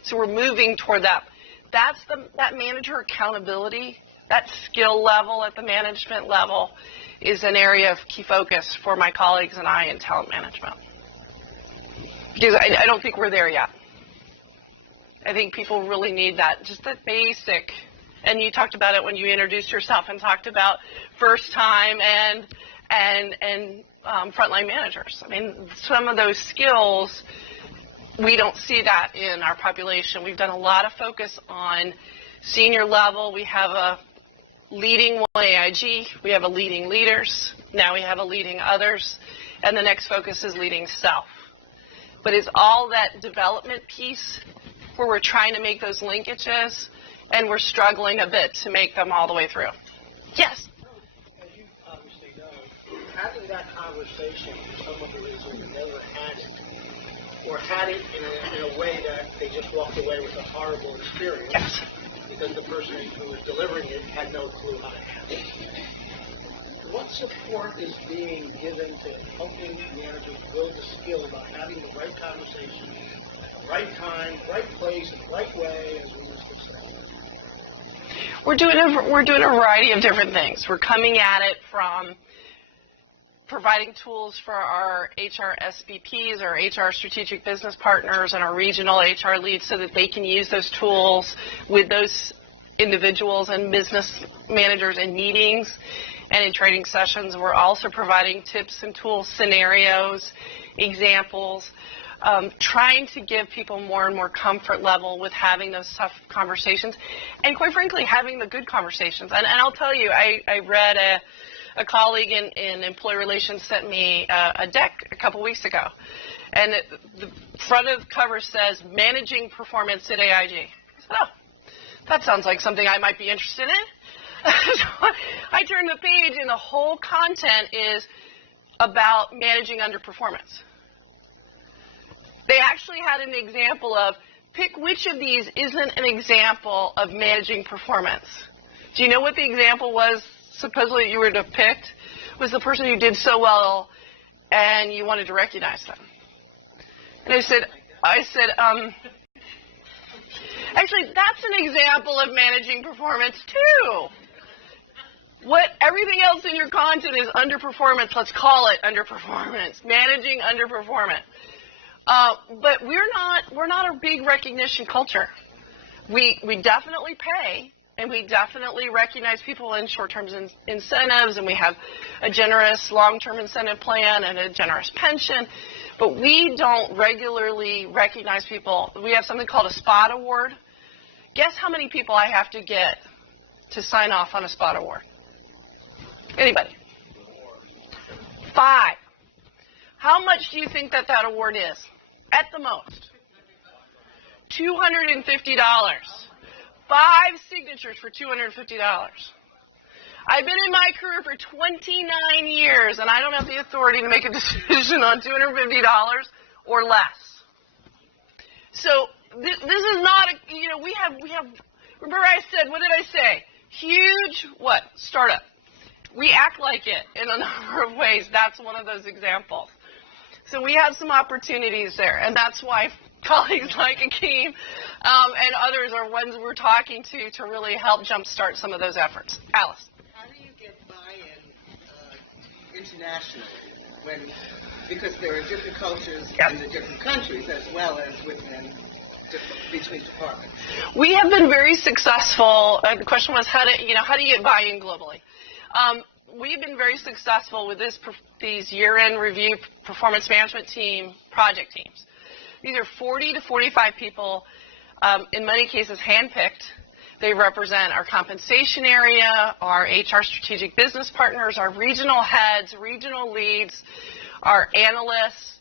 So we're moving toward that. That's that manager accountability, that skill level at the management level is an area of key focus for my colleagues and I in talent management. Because I don't think we're there yet. I think people really need that, just the basic. And you talked about it when you introduced yourself and talked about first time and frontline managers. I mean, some of those skills, we don't see that in our population. We've done a lot of focus on senior level. We have a leading one AIG. We have a leading leaders. Now we have a leading others. And the next focus is leading self. But it's all that development piece where we're trying to make those linkages, and we're struggling a bit to make them all the way through. Yes? As you obviously know, having that conversation with someone who has never had it, or had it in a way that they just walked away with a horrible experience, yes, because the person who was delivering it had no clue how to handle it. What support is being given to helping managers build the skill about having the right conversation, right time, right place, right way, as we used to say? We're doing a variety of different things. We're coming at it from providing tools for our HR SVPs, our HR strategic business partners, and our regional HR leads so that they can use those tools with those individuals and business managers in meetings and in training sessions. We're also providing tips and tools, scenarios, examples, trying to give people more and more comfort level with having those tough conversations, and quite frankly, having the good conversations. And I'll tell you, I read a colleague in employee relations sent me a deck a couple weeks ago, and the front of the cover says, Managing Performance at AIG. I said, oh, that sounds like something I might be interested in. So I turned the page, and the whole content is about managing underperformance. They actually had an example of, pick which of these isn't an example of managing performance. Do you know what the example was supposedly you were to have picked? Was the person who did so well and you wanted to recognize them. And I said, actually, that's an example of managing performance too. What everything else in your content is underperformance, let's call it underperformance, managing underperformance. But we're not a big recognition culture. We definitely pay, and we definitely recognize people in short-term incentives, and we have a generous long-term incentive plan and a generous pension. But we don't regularly recognize people. We have something called a spot award. Guess how many people I have to get to sign off on a spot award? Anybody? 5. How much do you think that award is? At the most. $250. 5 signatures for $250. I've been in my career for 29 years, and I don't have the authority to make a decision on $250 or less. So this is not a, we have, remember I said, what did I say? Huge, what? Startup. We act like it in a number of ways. That's one of those examples. So we have some opportunities there, and that's why colleagues like Akeem and others are ones we're talking to really help jumpstart some of those efforts. Alice. How do you get buy-in internationally because there are different cultures in the different countries as well as within between departments? We have been very successful. The question was how do you get buy-in globally? We've been very successful with these year-end review performance management team project teams. These are 40 to 45 people, in many cases handpicked. They represent our compensation area, our HR strategic business partners, our regional heads, regional leads, our analysts,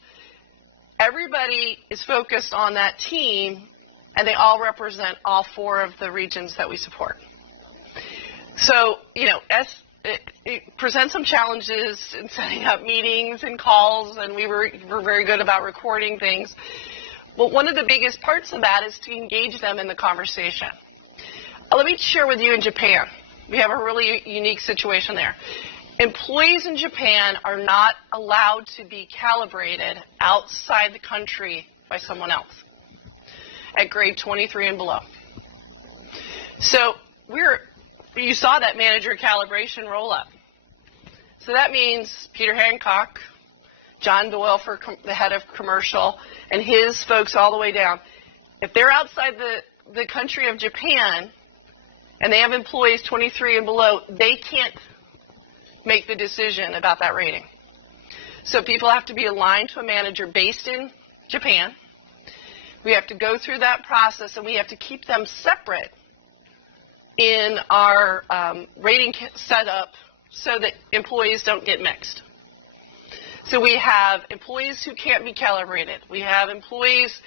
everybody is focused on that team, and they all represent all 4 of the regions that we support. So, it presents some challenges in setting up meetings and calls, and we're very good about recording things. But one of the biggest parts of that is to engage them in the conversation. Let me share with you in Japan. We have a really unique situation there. Employees in Japan are not allowed to be calibrated outside the country by someone else at grade 23 and below. So you saw that manager calibration roll up. So that means Peter Hancock, John Doyle for the head of commercial, and his folks all the way down. If they're outside the country of Japan and they have employees 23 and below, they can't make the decision about that rating. So people have to be aligned to a manager based in Japan. We have to go through that process, and we have to keep them separate in our rating setup so that employees don't get mixed. So we have employees who can't be calibrated. We have employees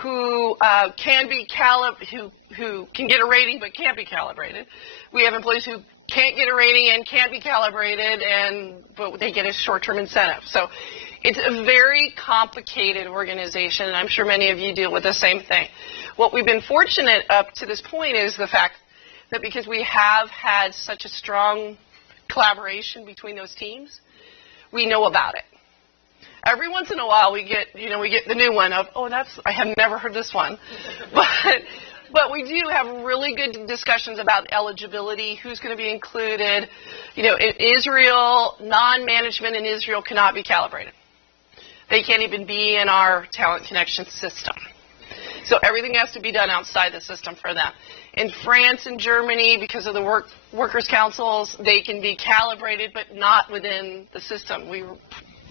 who can get a rating but can't be calibrated. We have employees who can't get a rating and can't be calibrated, but they get a short-term incentive. So it's a very complicated organization, and I'm sure many of you deal with the same thing. What we've been fortunate up to this point is the fact that because we have had such a strong collaboration between those teams, we know about it. Every once in a while we get the new one of, I have never heard this one. But we do have really good discussions about eligibility, who's going to be included. In Israel, non-management in Israel cannot be calibrated. They can't even be in our talent connection system. So everything has to be done outside the system for them. In France and Germany, because of the workers' councils, they can be calibrated but not within the system. We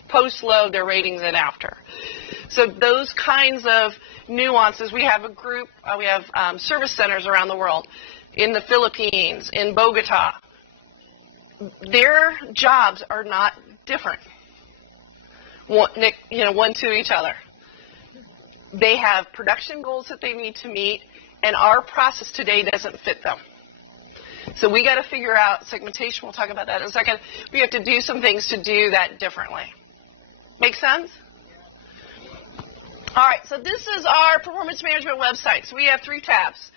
post-load their ratings in after. So those kinds of nuances. We have a group, we have service centers around the world, in the Philippines, in Bogota. Their jobs are not different, one to each other. They have production goals that they need to meet, and our process today doesn't fit them. So we got to figure out segmentation. We'll talk about that in a second. We have to do some things to do that differently. Make sense? All right, so this is our performance management website. So we have 3 tabs: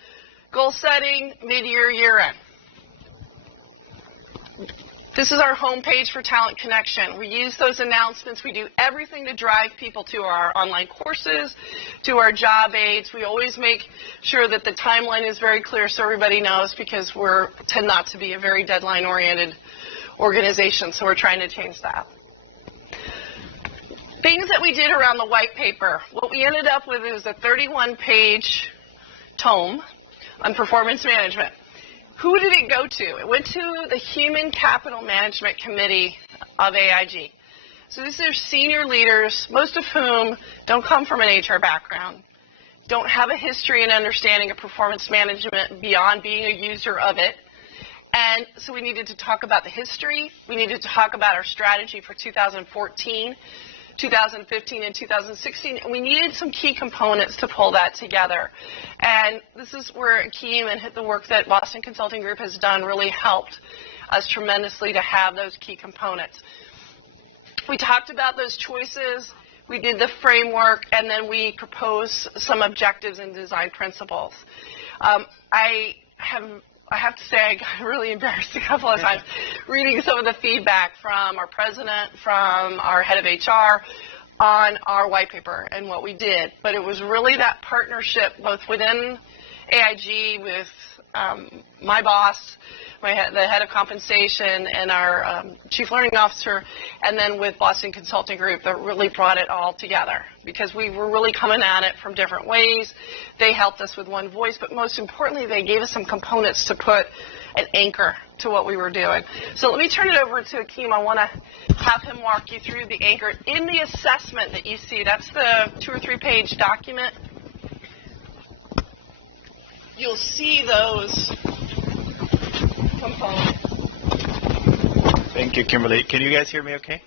goal setting, mid-year, year-end. This is our homepage for Talent Connection. We use those announcements. We do everything to drive people to our online courses, to our job aids. We always make sure that the timeline is very clear so everybody knows, because we tend not to be a very deadline-oriented organization, so we're trying to change that. Things that we did around the white paper. What we ended up with is a 31-page tome on performance management. Who did it go to? It went to the Human Capital Management Committee of AIG. So these are senior leaders, most of whom don't come from an HR background, don't have a history and understanding of performance management beyond being a user of it. And so we needed to talk about the history. We needed to talk about our strategy for 2014. 2015 and 2016, and we needed some key components to pull that together. And this is where Akeem and the work that Boston Consulting Group has done really helped us tremendously to have those key components. We talked about those choices, we did the framework, and then we proposed some objectives and design principles. I have to say I got really embarrassed a couple of times reading some of the feedback from our president, from our head of HR on our white paper and what we did. But it was really that partnership both within AIG with my boss, the head of compensation, and our chief learning officer, and then with Boston Consulting Group that really brought it all together, because we were really coming at it from different ways. They helped us with one voice, but most importantly, they gave us some components to put an anchor to what we were doing. So let me turn it over to Akeem. I want to have him walk you through the anchor. In the assessment that you see, that's the 2 or 3 page document. You'll see those components. Thank you, Kimberly. Can you guys hear me okay?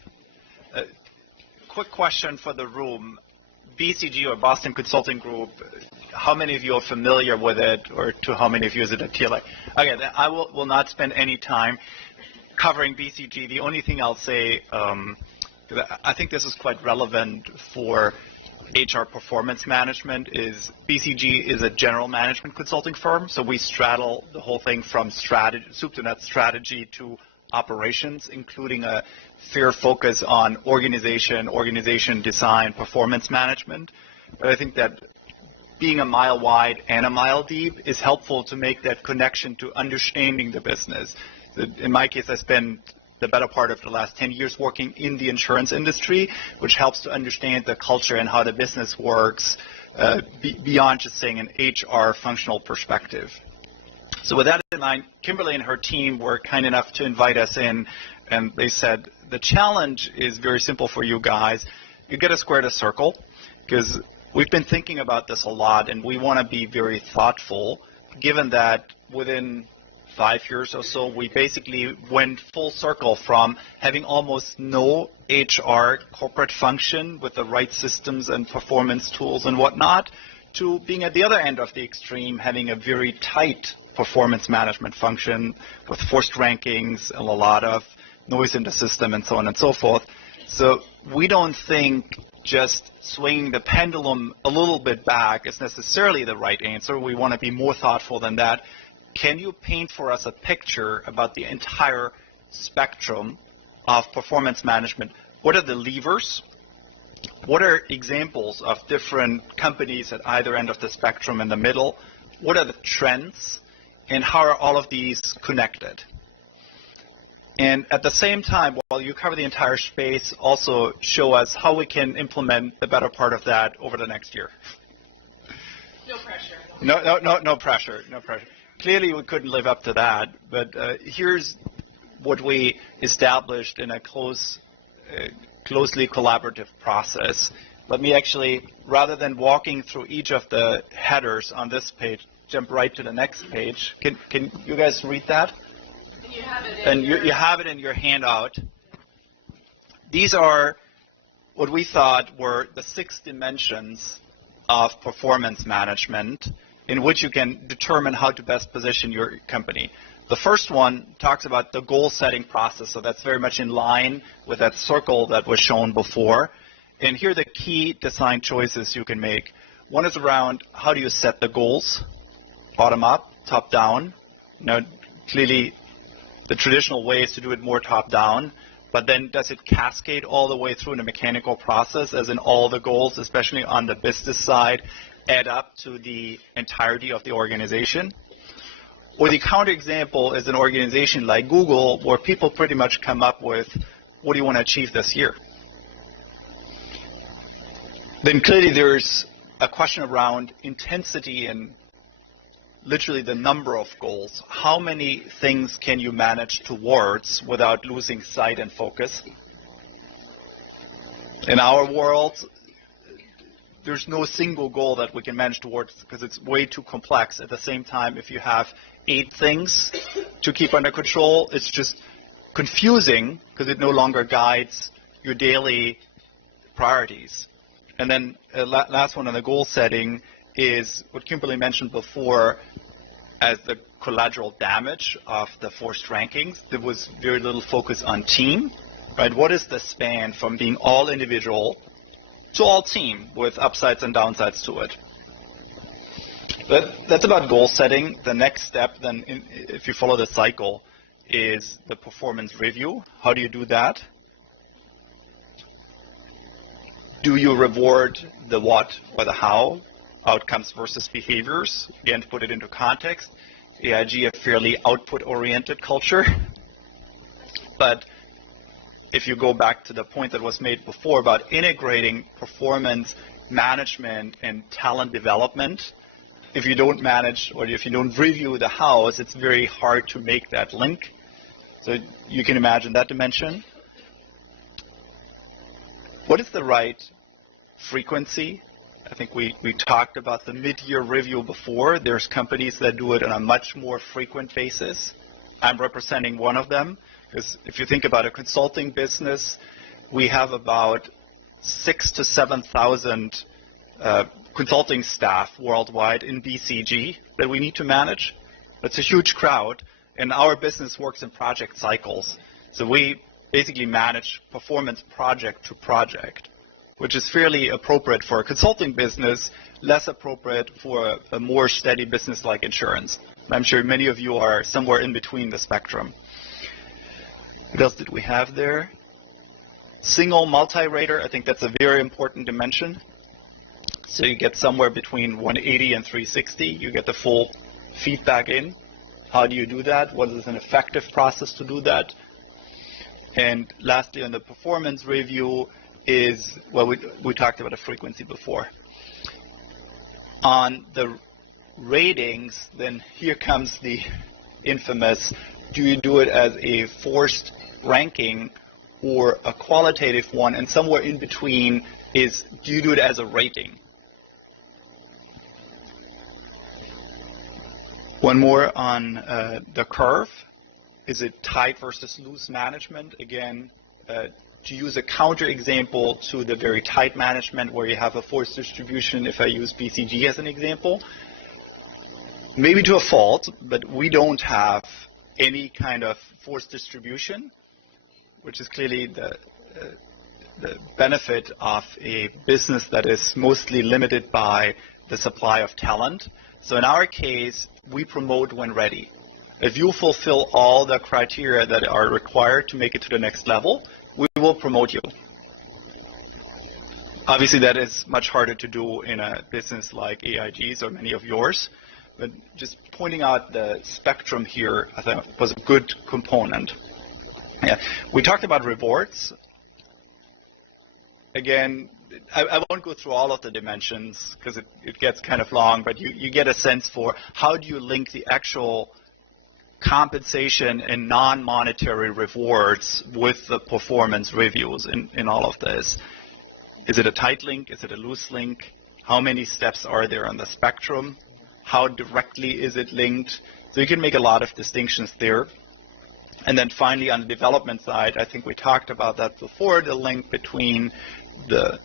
Quick question for the room. BCG or Boston Consulting Group, how many of you are familiar with it, or to how many of you is it appealing? Okay, then I will not spend any time covering BCG. The only thing I'll say, I think this is quite relevant for HR performance management, is BCG is a general management consulting firm, so we straddle the whole thing from strategy, soup to nuts strategy, to operations, including a fair focus on organization design, performance management. But I think that being a mile wide and a mile deep is helpful to make that connection to understanding the business. In my case, I spent the better part of the last 10 years working in the insurance industry, which helps to understand the culture and how the business works beyond just saying an HR functional perspective. So with that in mind, Kimberly and her team were kind enough to invite us in, and they said, the challenge is very simple for you guys. You get to square the circle, because we've been thinking about this a lot, and we want to be very thoughtful, given that within 5 years or so, we basically went full circle from having almost no HR corporate function with the right systems and performance tools and whatnot, to being at the other end of the extreme, having a very tight performance management function with forced rankings and a lot of noise in the system and so on and so forth. So we don't think just swinging the pendulum a little bit back is necessarily the right answer. We want to be more thoughtful than that. Can you paint for us a picture about the entire spectrum of performance management? What are the levers? What are examples of different companies at either end of the spectrum in the middle? What are the trends? And how are all of these connected? And at the same time, while you cover the entire space, also show us how we can implement the better part of that over the next year. No pressure. No pressure. No pressure. Clearly, we couldn't live up to that, but here's what we established in a closely collaborative process. Let me actually, rather than walking through each of the headers on this page, jump right to the next page. Can you guys read that? You have it and you have it in your handout. These are what we thought were the 6 dimensions of performance management in which you can determine how to best position your company. The first one talks about the goal setting process, so that's very much in line with that circle that was shown before. And here are the key design choices you can make. One is around how do you set the goals, bottom up, top down. Clearly the traditional way is to do it more top down, but then does it cascade all the way through in a mechanical process, as in all the goals, especially on the business side, add up to the entirety of the organization? Or the counterexample is an organization like Google, where people pretty much come up with, what do you want to achieve this year? Then clearly there's a question around intensity and literally the number of goals. How many things can you manage towards without losing sight and focus? In our world, there's no single goal that we can manage towards because it's way too complex. At the same time, if you have 8 things to keep under control, it's just confusing because it no longer guides your daily priorities. And then last one on the goal setting is what Kimberly mentioned before as the collateral damage of the forced rankings. There was very little focus on team, right? What is the span from being all individual to all team with upsides and downsides to it? That's about goal setting. The next step then, if you follow the cycle, is the performance review. How do you do that? Do you reward the what or the how? Outcomes versus behaviors. Again, to put it into context, AIG a fairly output-oriented culture. But if you go back to the point that was made before about integrating performance management and talent development, if you don't manage or if you don't review the hows, it's very hard to make that link. So you can imagine that dimension. What is the right frequency? I think we talked about the mid-year review before. There's companies that do it on a much more frequent basis. I'm representing one of them, because if you think about a consulting business, we have about 6,000 to 7,000 consulting staff worldwide in BCG that we need to manage. That's a huge crowd, and our business works in project cycles. So we basically manage performance project to project, which is fairly appropriate for a consulting business, less appropriate for a more steady business like insurance. I'm sure many of you are somewhere in between the spectrum. What else did we have there? Single multi-rater, I think that's a very important dimension. So you get somewhere between 180 and 360. You get the full feedback in. How do you do that? What is an effective process to do that? And lastly, on the performance review is, well, we talked about the frequency before. On the ratings, then here comes the infamous, do you do it as a forced ranking or a qualitative one? And somewhere in between is, do you do it as a rating? One more on the curve. Is it tight versus loose management? Again, to use a counter example to the very tight management where you have a forced distribution, if I use BCG as an example, maybe to a fault, but we don't have any kind of forced distribution, which is clearly the benefit of a business that is mostly limited by the supply of talent. So in our case, we promote when ready. If you fulfill all the criteria that are required to make it to the next level, we will promote you. Obviously, that is much harder to do in a business like AIG's or many of yours. But just pointing out the spectrum here, I think, was a good component. Yeah. We talked about rewards. Again, I won't go through all of the dimensions because it gets kind of long, but you get a sense for how do you link the actual compensation and non-monetary rewards with the performance reviews in all of this. Is it a tight link? Is it a loose link? How many steps are there on the spectrum? How directly is it linked? So you can make a lot of distinctions there. And then finally, on the development side, I think we talked about that before, the link between the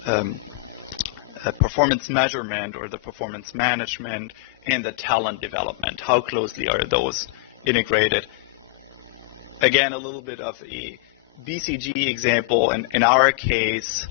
performance measurement or the performance management and the talent development. How closely are those integrated? Again, a little bit of a BCG example. In our case,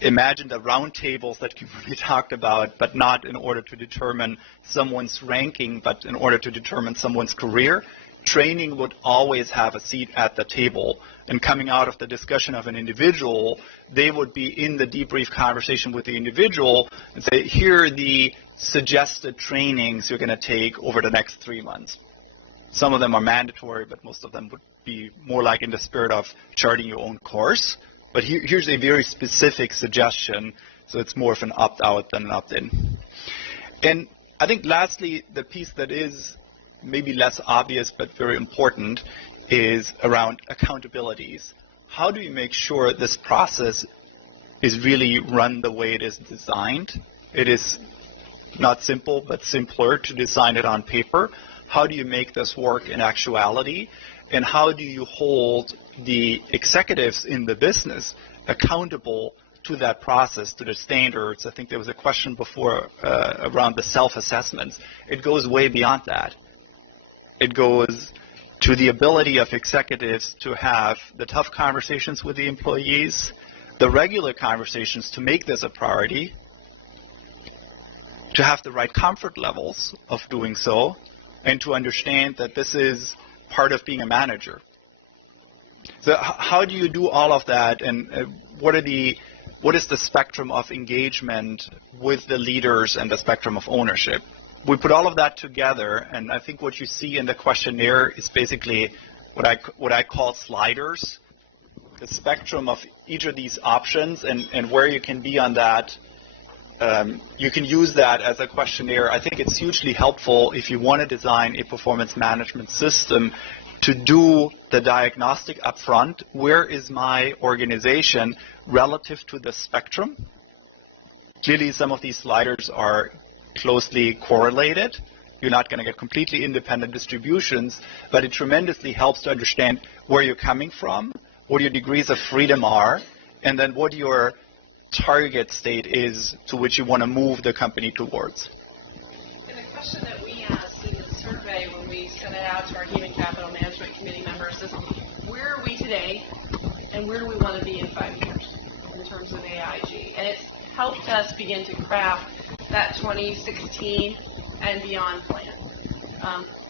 imagine the round tables that Kimberly talked about, but not in order to determine someone's ranking, but in order to determine someone's career. Training would always have a seat at the table. And coming out of the discussion of an individual, they would be in the debrief conversation with the individual and say, here are the suggested trainings you're going to take over the next 3 months. Some of them are mandatory, but most of them would be more like in the spirit of charting your own course. But here's a very specific suggestion, so it's more of an opt-out than an opt-in. And I think lastly, the piece that is maybe less obvious but very important is around accountabilities. How do you make sure this process is really run the way it is designed? It is not simple, but simpler to design it on paper. How do you make this work in actuality? And how do you hold the executives in the business accountable to that process, to the standards? I think there was a question before around the self-assessments. It goes way beyond that. It goes to the ability of executives to have the tough conversations with the employees, the regular conversations to make this a priority, to have the right comfort levels of doing so, and to understand that this is part of being a manager. So how do you do all of that, and what is the spectrum of engagement with the leaders and the spectrum of ownership? We put all of that together, and I think what you see in the questionnaire is basically what I call sliders, the spectrum of each of these options and where you can be on that. You can use that as a questionnaire. I think it's hugely helpful if you want to design a performance management system to do the diagnostic upfront. Where is my organization relative to the spectrum? Clearly, some of these sliders are closely correlated. You're not going to get completely independent distributions, but it tremendously helps to understand where you're coming from, what your degrees of freedom are, and then what your target state is to which you want to move the company towards. And the question that we asked in the survey when we sent it out to our Human Capital Management Committee members is, where are we today and where do we want to be in 5 years in terms of AIG? And it's helped us begin to craft that 2016 and beyond plan.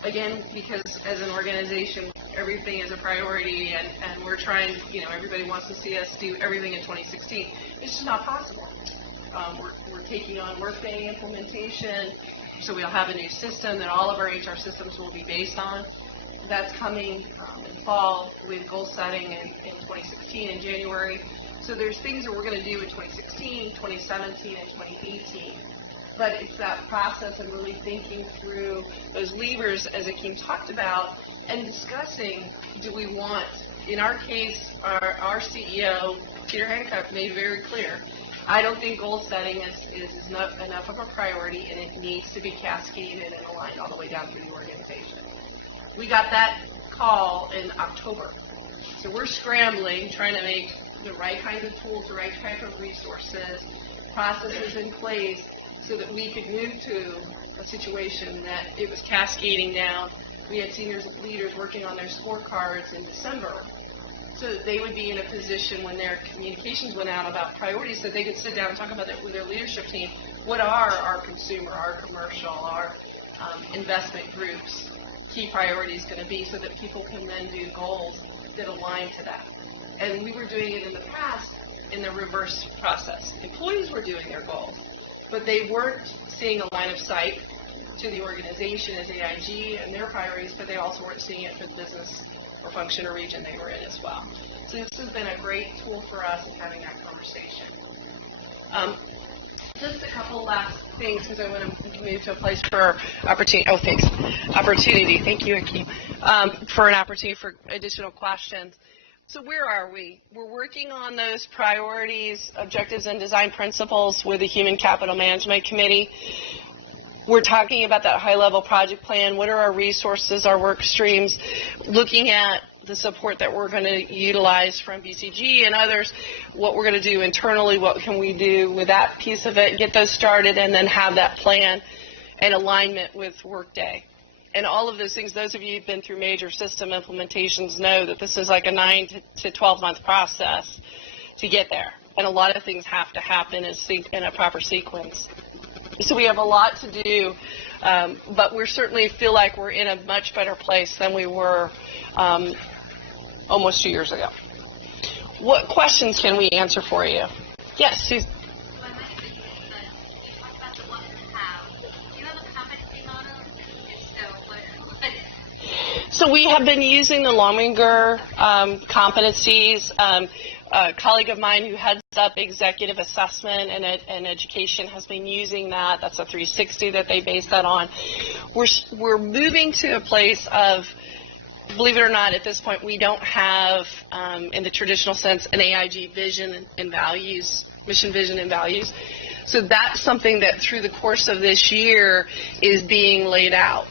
Again, because as an organization, everything is a priority, and we're trying, everybody wants to see us do everything in 2016. It's just not possible. We're taking on Workday implementation, so we'll have a new system that all of our HR systems will be based on. That's coming in fall with goal setting in 2016 in January. So there's things that we're going to do in 2016, 2017, and 2018. But it's that process of really thinking through those levers, as Akeem talked about, and discussing, do we want, in our case, our CEO, Peter Hancock, made very clear, I don't think goal setting is not enough of a priority, and it needs to be cascaded and aligned all the way down through the organization. We got that call in October. So we're scrambling, trying to make the right kinds of tools, the right type of resources, processes in place, so that we could move to a situation that it was cascading down. We had seniors and leaders working on their scorecards in December, so that they would be in a position when their communications went out about priorities, so they could sit down and talk about it with their leadership team. What are our consumer, our commercial, our investment groups' key priorities going to be, so that people can then do goals that align to that. And we were doing it in the past in the reverse process. Employees were doing their goals, but they weren't seeing a line of sight to the organization as AIG and their priorities, but they also weren't seeing it for the business or function or region they were in as well. So this has been a great tool for us in having that conversation. Just a couple last things, because I want to move to a place for opportunity. Oh, thanks. Opportunity. Thank you, Akeem, for an opportunity for additional questions. So where are we? We're working on those priorities, objectives, and design principles with the Human Capital Management Committee. We're talking about that high-level project plan. What are our resources, our work streams, looking at the support that we're going to utilize from BCG and others, what we're going to do internally, what can we do with that piece of it, get those started, and then have that plan and alignment with Workday. And all of those things, those of you who've been through major system implementations know that this is like a 9 to 12-month process to get there. And a lot of things have to happen in a proper sequence. So we have a lot to do, but we certainly feel like we're in a much better place than we were almost 2 years ago. What questions can we answer for you? Yes, Susan. So we have been using the Lominger competencies. A colleague of mine who heads up executive assessment and education has been using that. That's a 360 that they base that on. We're moving to a place of, believe it or not, at this point we don't have, in the traditional sense, an AIG vision and values, mission, vision, and values. So that's something that through the course of this year is being laid out.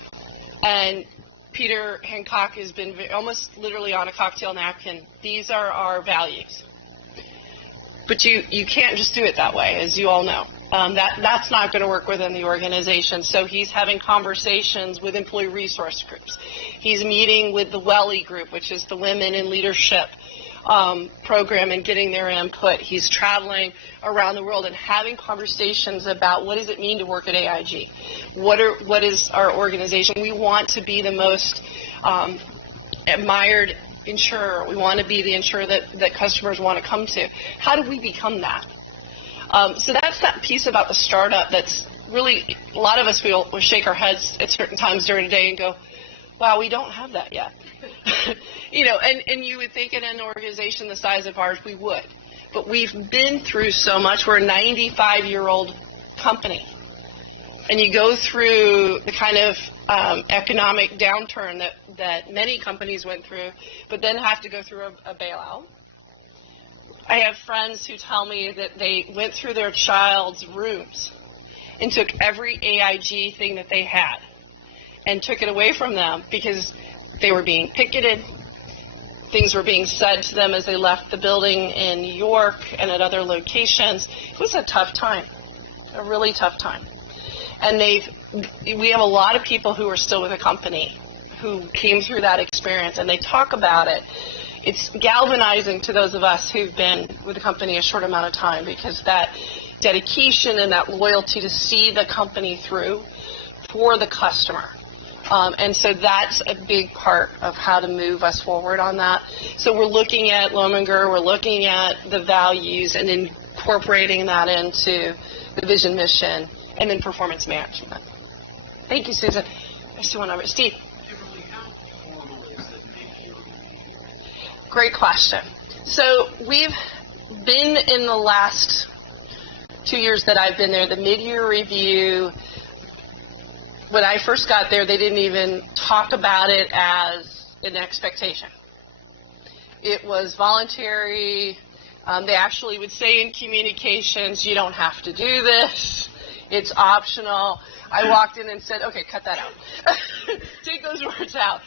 And Peter Hancock has been almost literally on a cocktail napkin. These are our values. But you can't just do it that way, as you all know. That's not going to work within the organization. So he's having conversations with employee resource groups. He's meeting with the WELI group, which is the Women in Leadership program, and getting their input. He's traveling around the world and having conversations about what does it mean to work at AIG. What is our organization? We want to be the most admired insurer. We want to be the insurer that customers want to come to. How do we become that? So that's that piece about the startup that's really, a lot of us will shake our heads at certain times during the day and go, wow, we don't have that yet. And you would think in an organization the size of ours, we would. But we've been through so much. We're a 95-year-old company. And you go through the kind of economic downturn that many companies went through, but then have to go through a bailout. I have friends who tell me that they went through their child's rooms and took every AIG thing that they had and took it away from them because they were being picketed, things were being said to them as they left the building in New York and at other locations. It was a tough time, a really tough time. And we have a lot of people who are still with the company who came through that experience, and they talk about it. It's galvanizing to those of us who've been with the company a short amount of time, because that dedication and that loyalty to see the company through for the customer. And so that's a big part of how to move us forward on that. So we're looking at Lominger, we're looking at the values and incorporating that into the vision, mission, and then performance management. Thank you, Susan. I see one over. Steve. Great question. So we've been in the last 2 years that I've been there, the mid-year review. When I first got there, they didn't even talk about it as an expectation. It was voluntary. They actually would say in communications, you don't have to do this. It's optional. I walked in and said, okay, cut that out. Take those words out.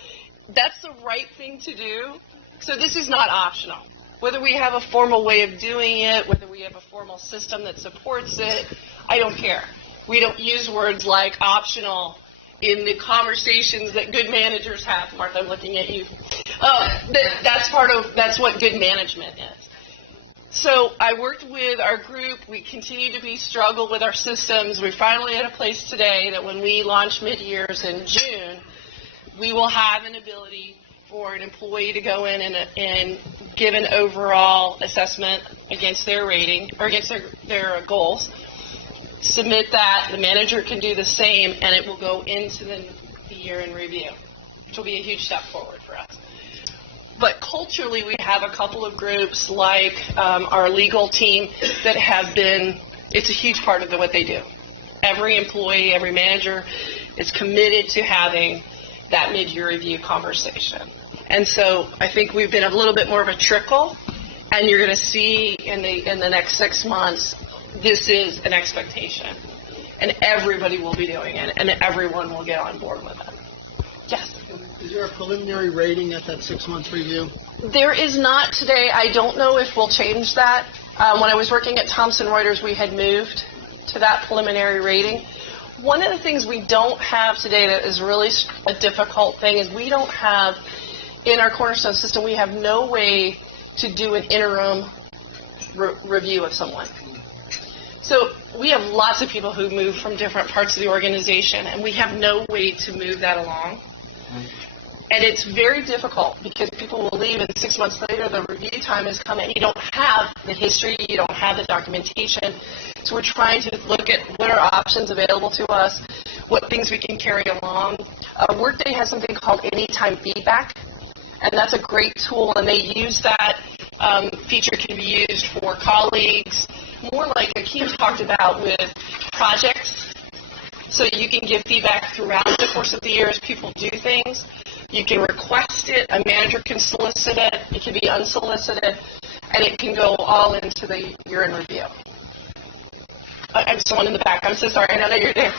That's the right thing to do. So this is not optional. Whether we have a formal way of doing it, whether we have a formal system that supports it, I don't care. We don't use words like optional in the conversations that good managers have. Martha, I'm looking at you. That's what good management is. So I worked with our group. We continue to struggle with our systems. We're finally at a place today that when we launch mid-years in June, we will have an ability for an employee to go in and give an overall assessment against their rating or against their goals. Submit that, the manager can do the same, and it will go into the year in review, which will be a huge step forward for us. But culturally, we have a couple of groups like our legal team that have been, it's a huge part of what they do. Every employee, every manager is committed to having that mid-year review conversation. And so I think we've been a little bit more of a trickle, and you're going to see in the next 6 months, this is an expectation. And everybody will be doing it, and everyone will get on board with it. Yes? Is there a preliminary rating at that 6-month review? There is not today. I don't know if we'll change that. When I was working at Thomson Reuters, we had moved to that preliminary rating. One of the things we don't have today that is really a difficult thing is we don't have, in our Cornerstone system, we have no way to do an interim review of someone. So we have lots of people who move from different parts of the organization, and we have no way to move that along. And it's very difficult because people will leave, and 6 months later the review time has come, and you don't have the history, you don't have the documentation. So we're trying to look at what are options available to us, what things we can carry along. Workday has something called Anytime Feedback, and that's a great tool, and they use that. Feature can be used for colleagues, more like Akeem talked about with projects. So you can give feedback throughout the course of the year as people do things. You can request it. A manager can solicit it. It can be unsolicited. And it can go all into the year in review. I'm someone in the back. I'm so sorry. I know that you're there.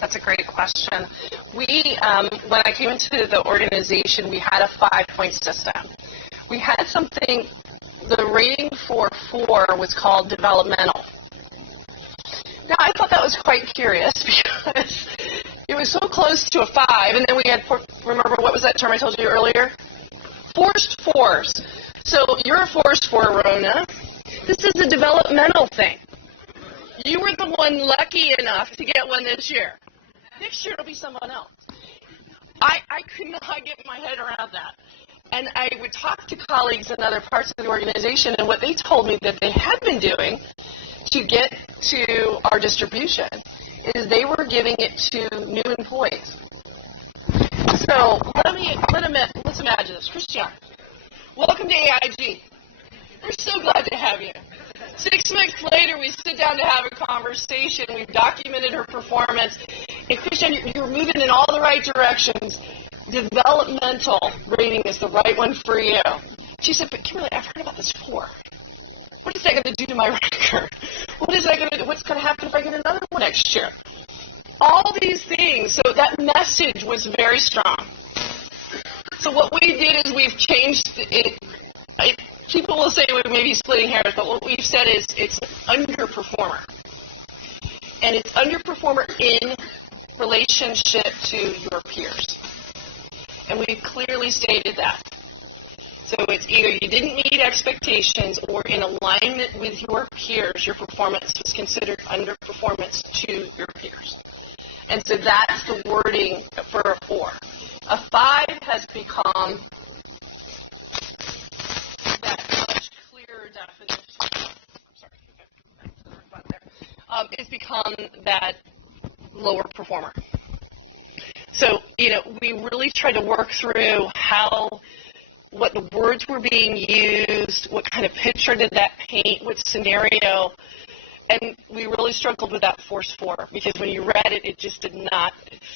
That's a great question. We, when I came into the organization, we had a 5-point system. We had something, the rating for 4 was called developmental. Now, I thought that was quite curious because it was so close to a 5, and then we had, remember, what was that term I told you earlier? Forced 4s. So you're a forced 4, Rona. This is a developmental thing. You were the one lucky enough to get one this year. Next year it'll be someone else. I could not get my head around that. And I would talk to colleagues in other parts of the organization, and what they told me that they had been doing to get to our distribution is they were giving it to new employees. So let's imagine this. Christian, welcome to AIG. We're so glad to have you. 6 months later, we sit down to have a conversation. We've documented her performance. And Christian, you're moving in all the right directions. Developmental rating is the right one for you. She said, but Kimberly, I've heard about this before. What is that going to do to my record? What's going to happen if I get another one next year? All these things. So that message was very strong. So what we did is we've changed it. People will say we may be splitting hairs, but what we've said is it's underperformer. And it's underperformer in relationship to your peers. And we've clearly stated that. So it's either you didn't meet expectations or in alignment with your peers, your performance was considered underperformance to your peers. And so that's the wording for a 4. A 5 has become that much clearer definition. It's become that lower performer. So, we really tried to work through what the words were being used, what kind of picture did that paint, what scenario, and we really struggled with that force 4 because when you read it, it just did not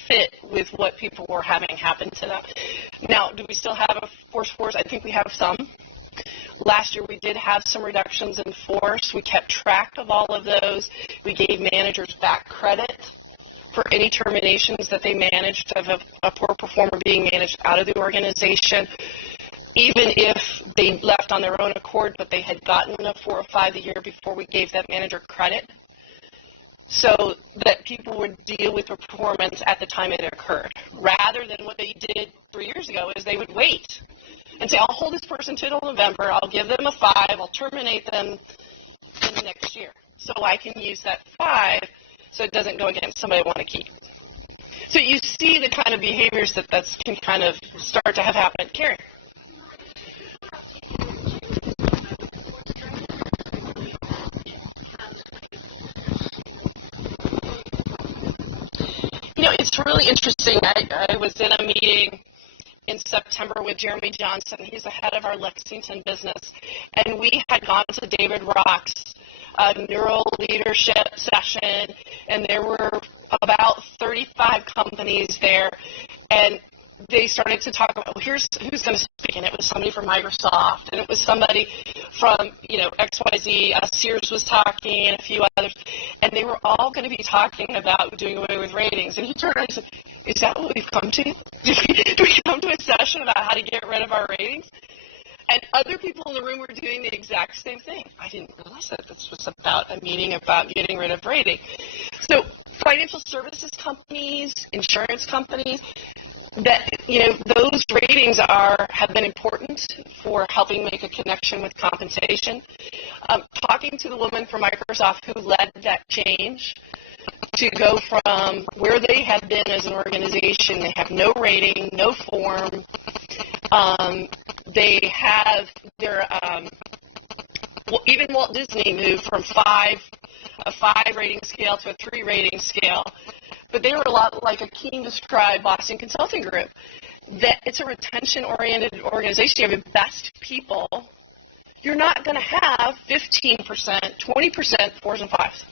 fit with what people were having happen to them. Now, do we still have a force 4s? I think we have some. Last year, we did have some reductions in force. We kept track of all of those. We gave managers back credit for any terminations that they managed of a poor performer being managed out of the organization, even if they left on their own accord, but they had gotten a 4 or 5 the year before we gave that manager credit, so that people would deal with the performance at the time it occurred, rather than what they did 3 years ago is they would wait and say, I'll hold this person till November, I'll give them a 5, I'll terminate them in the next year. So I can use that 5 so it doesn't go against somebody I want to keep. So you see the kind of behaviors that can kind of start to have happen. Karen. It's really interesting. I was in a meeting in September with Jeremy Johnson. He's the head of our Lexington business. And we had gone to David Rock's neuro leadership session, and there were about 35 companies there. And they started to talk about, here's who's going to speak, and it was somebody from Microsoft, and it was somebody from, XYZ, Sears was talking, and a few others, and they were all going to be talking about doing away with ratings. And he turned around and said, is that what we've come to? Do we come to a session about how to get rid of our ratings? And other people in the room were doing the exact same thing. I didn't realize that this was about a meeting about getting rid of rating. So financial services companies, insurance companies, that those ratings have been important for helping make a connection with compensation. Talking to the woman from Microsoft who led that change to go from where they had been as an organization, they have no rating, no form. They have their even Walt Disney moved from a 5 rating scale to a 3 rating scale. But they were a lot like Akeem described Boston Consulting Group, that it's a retention-oriented organization. You have the best people. You're not going to have 15%, 20% 4s and 5s.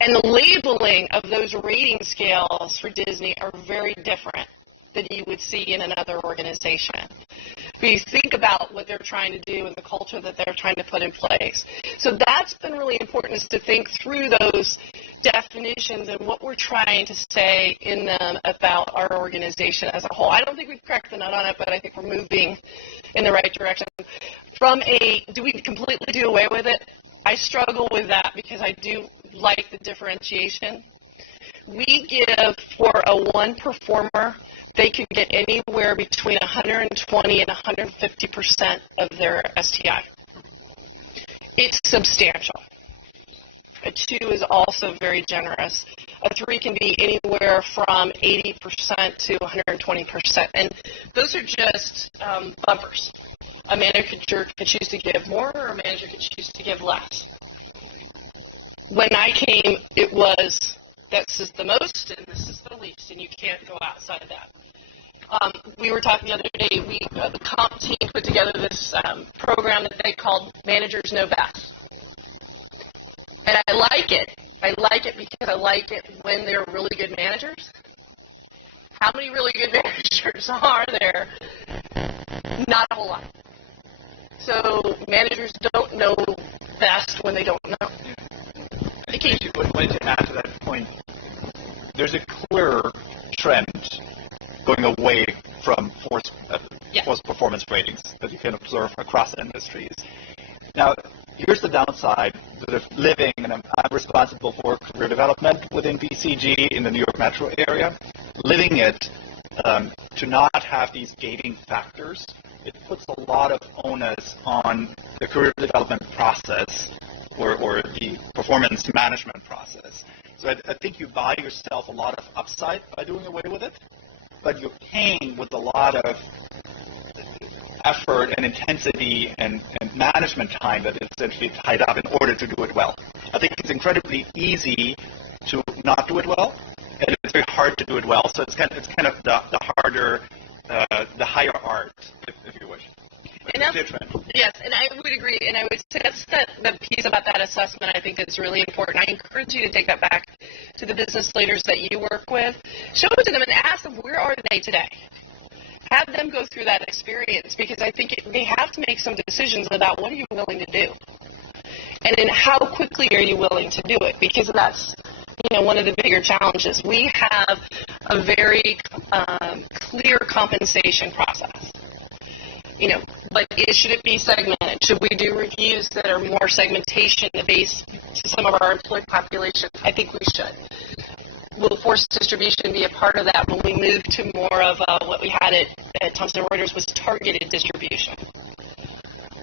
And the labeling of those rating scales for Disney are very different than you would see in another organization. But you think about what they're trying to do and the culture that they're trying to put in place. So that's been really important, is to think through those definitions and what we're trying to say in them about our organization as a whole. I don't think we've cracked the nut on it, but I think we're moving in the right direction. Do we completely do away with it? I struggle with that because I do like the differentiation. We give for a 1 performer, they could get anywhere between 120 and 150% of their STI. It's substantial. A 2 is also very generous. A 3 can be anywhere from 80% to 120%. And those are just bumpers. A manager could choose to give more, or a manager could choose to give less. When I came, it was, this is the most and this is the least, and you can't go outside of that. We were talking the other day, the comp team put together this program that they called Managers Know Best. And I like it. I like it because I like it when they're really good managers. How many really good managers are there? Not a whole lot. So managers don't know best when they don't know. I'd like to add to that point. There's a clear trend going away from forced performance ratings that you can observe across industries. Now, here's the downside of living, and I'm responsible for career development within BCG in the New York metro area. Living it, to not have these gating factors, it puts a lot of onus on the career development process or the performance management process. So I think you buy yourself a lot of upside by doing away with it, but you're paying with a lot of effort and intensity and management time that is essentially tied up in order to do it well. I think it's incredibly easy to not do it well, and it's very hard to do it well. So it's kind of the harder, the higher art, if you wish. And yes, and I would agree, and I would say that's the piece about that assessment I think is really important. I encourage you to take that back to the business leaders that you work with. Show it to them and ask them, where are they today? Have them go through that experience, because I think they have to make some decisions about what are you willing to do, and then how quickly are you willing to do it, because that's one of the bigger challenges. We have a very clear compensation process. But should it be segmented? Should we do reviews that are more segmentation based to some of our employee population? I think we should. Will forced distribution be a part of that when we move to more of what we had at Thomson Reuters was targeted distribution?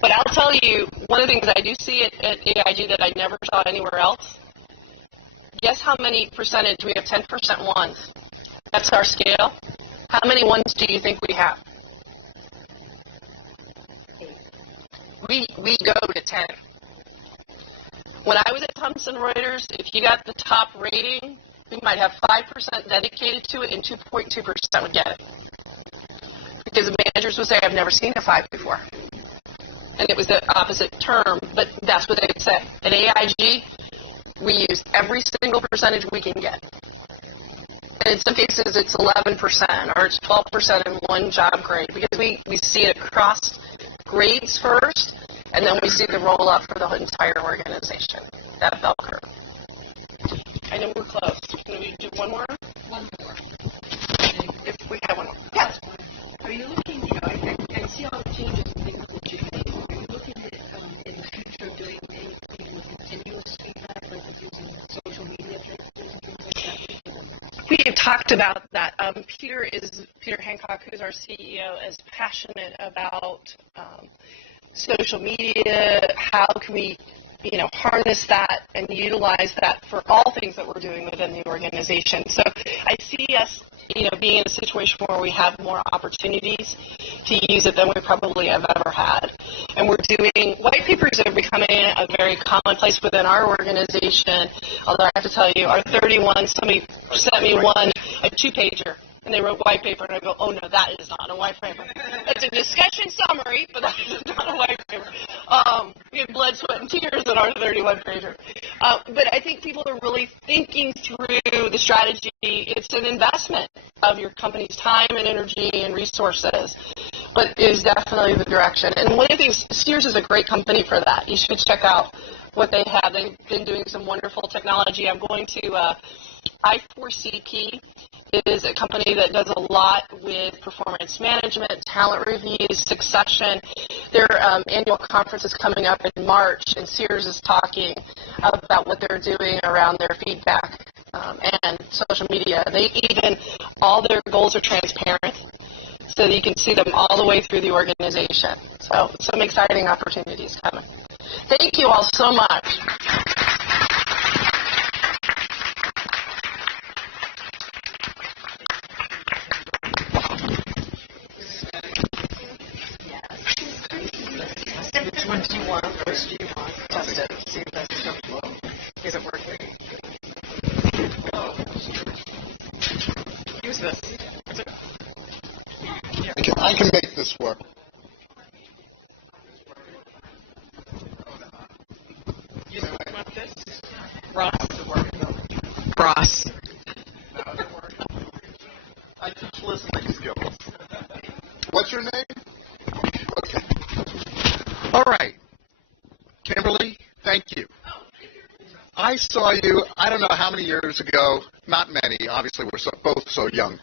But I'll tell you, one of the things I do see at AIG that I never saw anywhere else, guess how many percentage we have 10% ones? That's our scale. How many ones do you think we have? We go to 10. When I was at Thomson Reuters, if you got the top rating, we might have 5% dedicated to it and 2.2% would get it. Because the managers would say, I've never seen a 5 before. And it was the opposite term, but that's what they would say. At AIG, we use every single percentage we can get. And in some cases, it's 11% or it's 12% in one job grade, because we see it across grades first, and then we see the roll up for the entire organization, that bell curve. I know we're close. Can we do one more? One more. If we have one more. Yes. Are you looking, I see all the changes and things that you've made. Are you looking at, in the future, doing anything with continuous feedback, like using social media We have talked about that. Peter Hancock, who's our CEO, is passionate about social media. How can we, harness that and utilize that for all things that we're doing within the organization? So I see us, being in a situation where we have more opportunities to use it than we probably have ever had. And we're doing, white papers are becoming a very commonplace within our organization. Although I have to tell you, our 31, somebody sent me a 2-pager. And they wrote white paper, and I go, oh, no, that is not a white paper. It's a discussion summary, but that is not a white paper. We have blood, sweat, and tears in our 31-pager. But I think people are really thinking through the strategy. It's an investment of your company's time and energy and resources, but it is definitely the direction. And one of the things, Sears is a great company for that. You should check out what they have. They've been doing some wonderful technology. I'm going to I4CP. It is a company that does a lot with performance management, talent reviews, succession. Their annual conference is coming up in March, and Sears is talking about what they're doing around their feedback and social media. All their goals are transparent, so that you can see them all the way through the organization. So some exciting opportunities coming. Thank you all so much. Which one do you want? Which do you want? Test it. See if that's acceptable. Is it working? Use this. I can make this work. You want this? Ross. I teach listening skills. What's your name? Okay. All right. Kimberly, thank you. I saw you, I don't know how many years ago, not many, obviously we're both so young,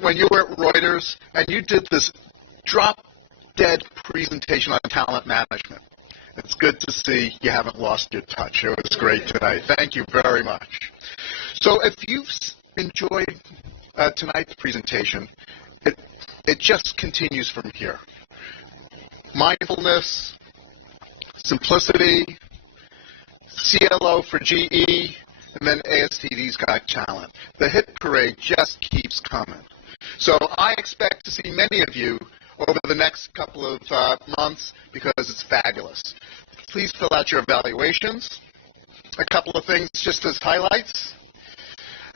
when you were at Reuters, and you did this drop-dead presentation on talent management. It's good to see you haven't lost your touch. It was great tonight. Thank you very much. So if you've enjoyed tonight's presentation, it just continues from here. Mindfulness, simplicity, CLO for GE, and then ASTD's Got Talent. The hit parade just keeps coming. So I expect to see many of you over the next couple of months because it's fabulous. Please fill out your evaluations. A couple of things just as highlights.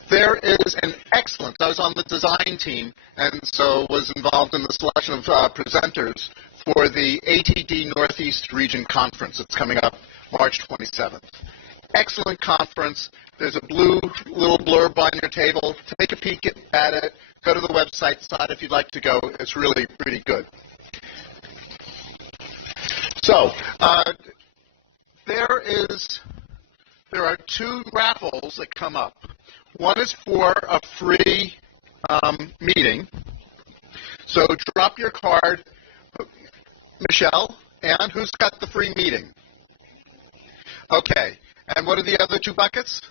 There is an excellent, I was on the design team and so was involved in the selection of presenters for the ATD Northeast Region Conference. It's coming up March 27th. Excellent conference. There's a blue little blurb on your table. Take a peek at it. Go to the website site if you'd like to go. It's really pretty good. So there are two raffles that come up. One is for a free meeting. So drop your card. Michelle, and who's got the free meeting? Okay. And what are the other two buckets?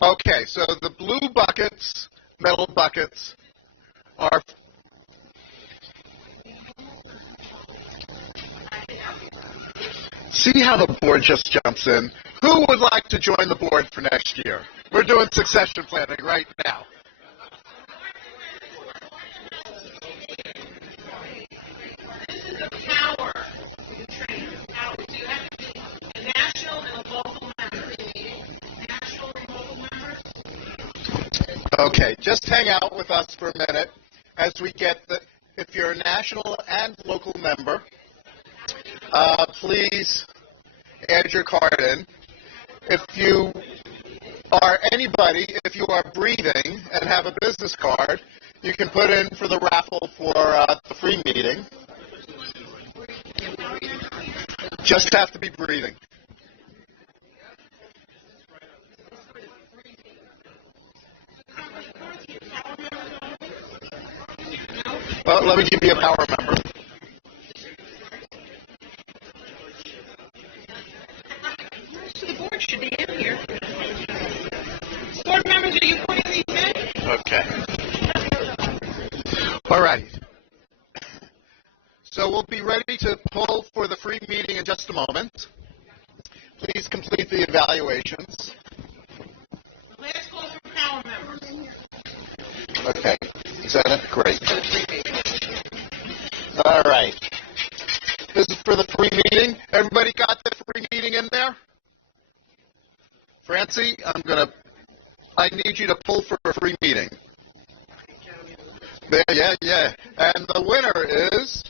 Okay, so the blue buckets, metal buckets, are see how the board just jumps in. Who would like to join the board for next year? We're doing succession planning right now. This is a power training. Power. So you have to be a national and a local member. National and local members. Okay, just hang out with us for a minute as we get the. If you're a national and local member, please add your card in. If you are anybody, if you are breathing and have a business card, you can put in for the raffle for the free meeting. Just have to be breathing. Well, let me give you a power member. So the board should be in here. Board members, are you putting these in? Okay. All right. So we'll be ready to pull for the free meeting in just a moment. Please complete the evaluations. The last call for power members. Okay. Is that it? Great. All right. This is for the free meeting. Everybody got the free meeting in there? Francie, I need you to pull for a free meeting. There, yeah. And the winner is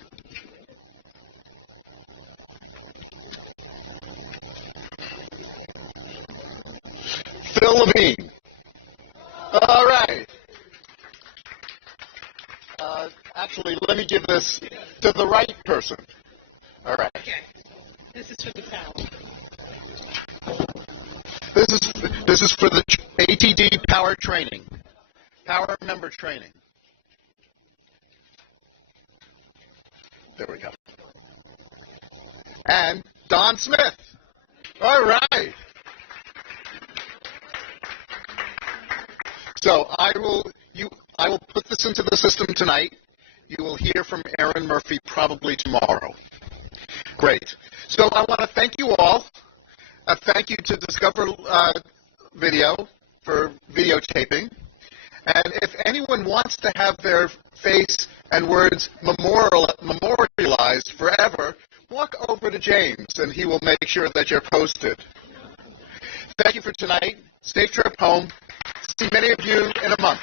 Phil Levine. All right. Actually, let me give this to the right person. All right. Okay. This is for the power. This is for the ATD Power Training, Power Member Training. There we go. And Don Smith. All right. So I will put this into the system tonight. You will hear from Aaron Murphy probably tomorrow. Great. So I want to thank you all. Thank you to Discover Video for videotaping. And if anyone wants to have their face and words memorialized forever, walk over to James and he will make sure that you're posted. Thank you for tonight. Safe trip home. See many of you in a month.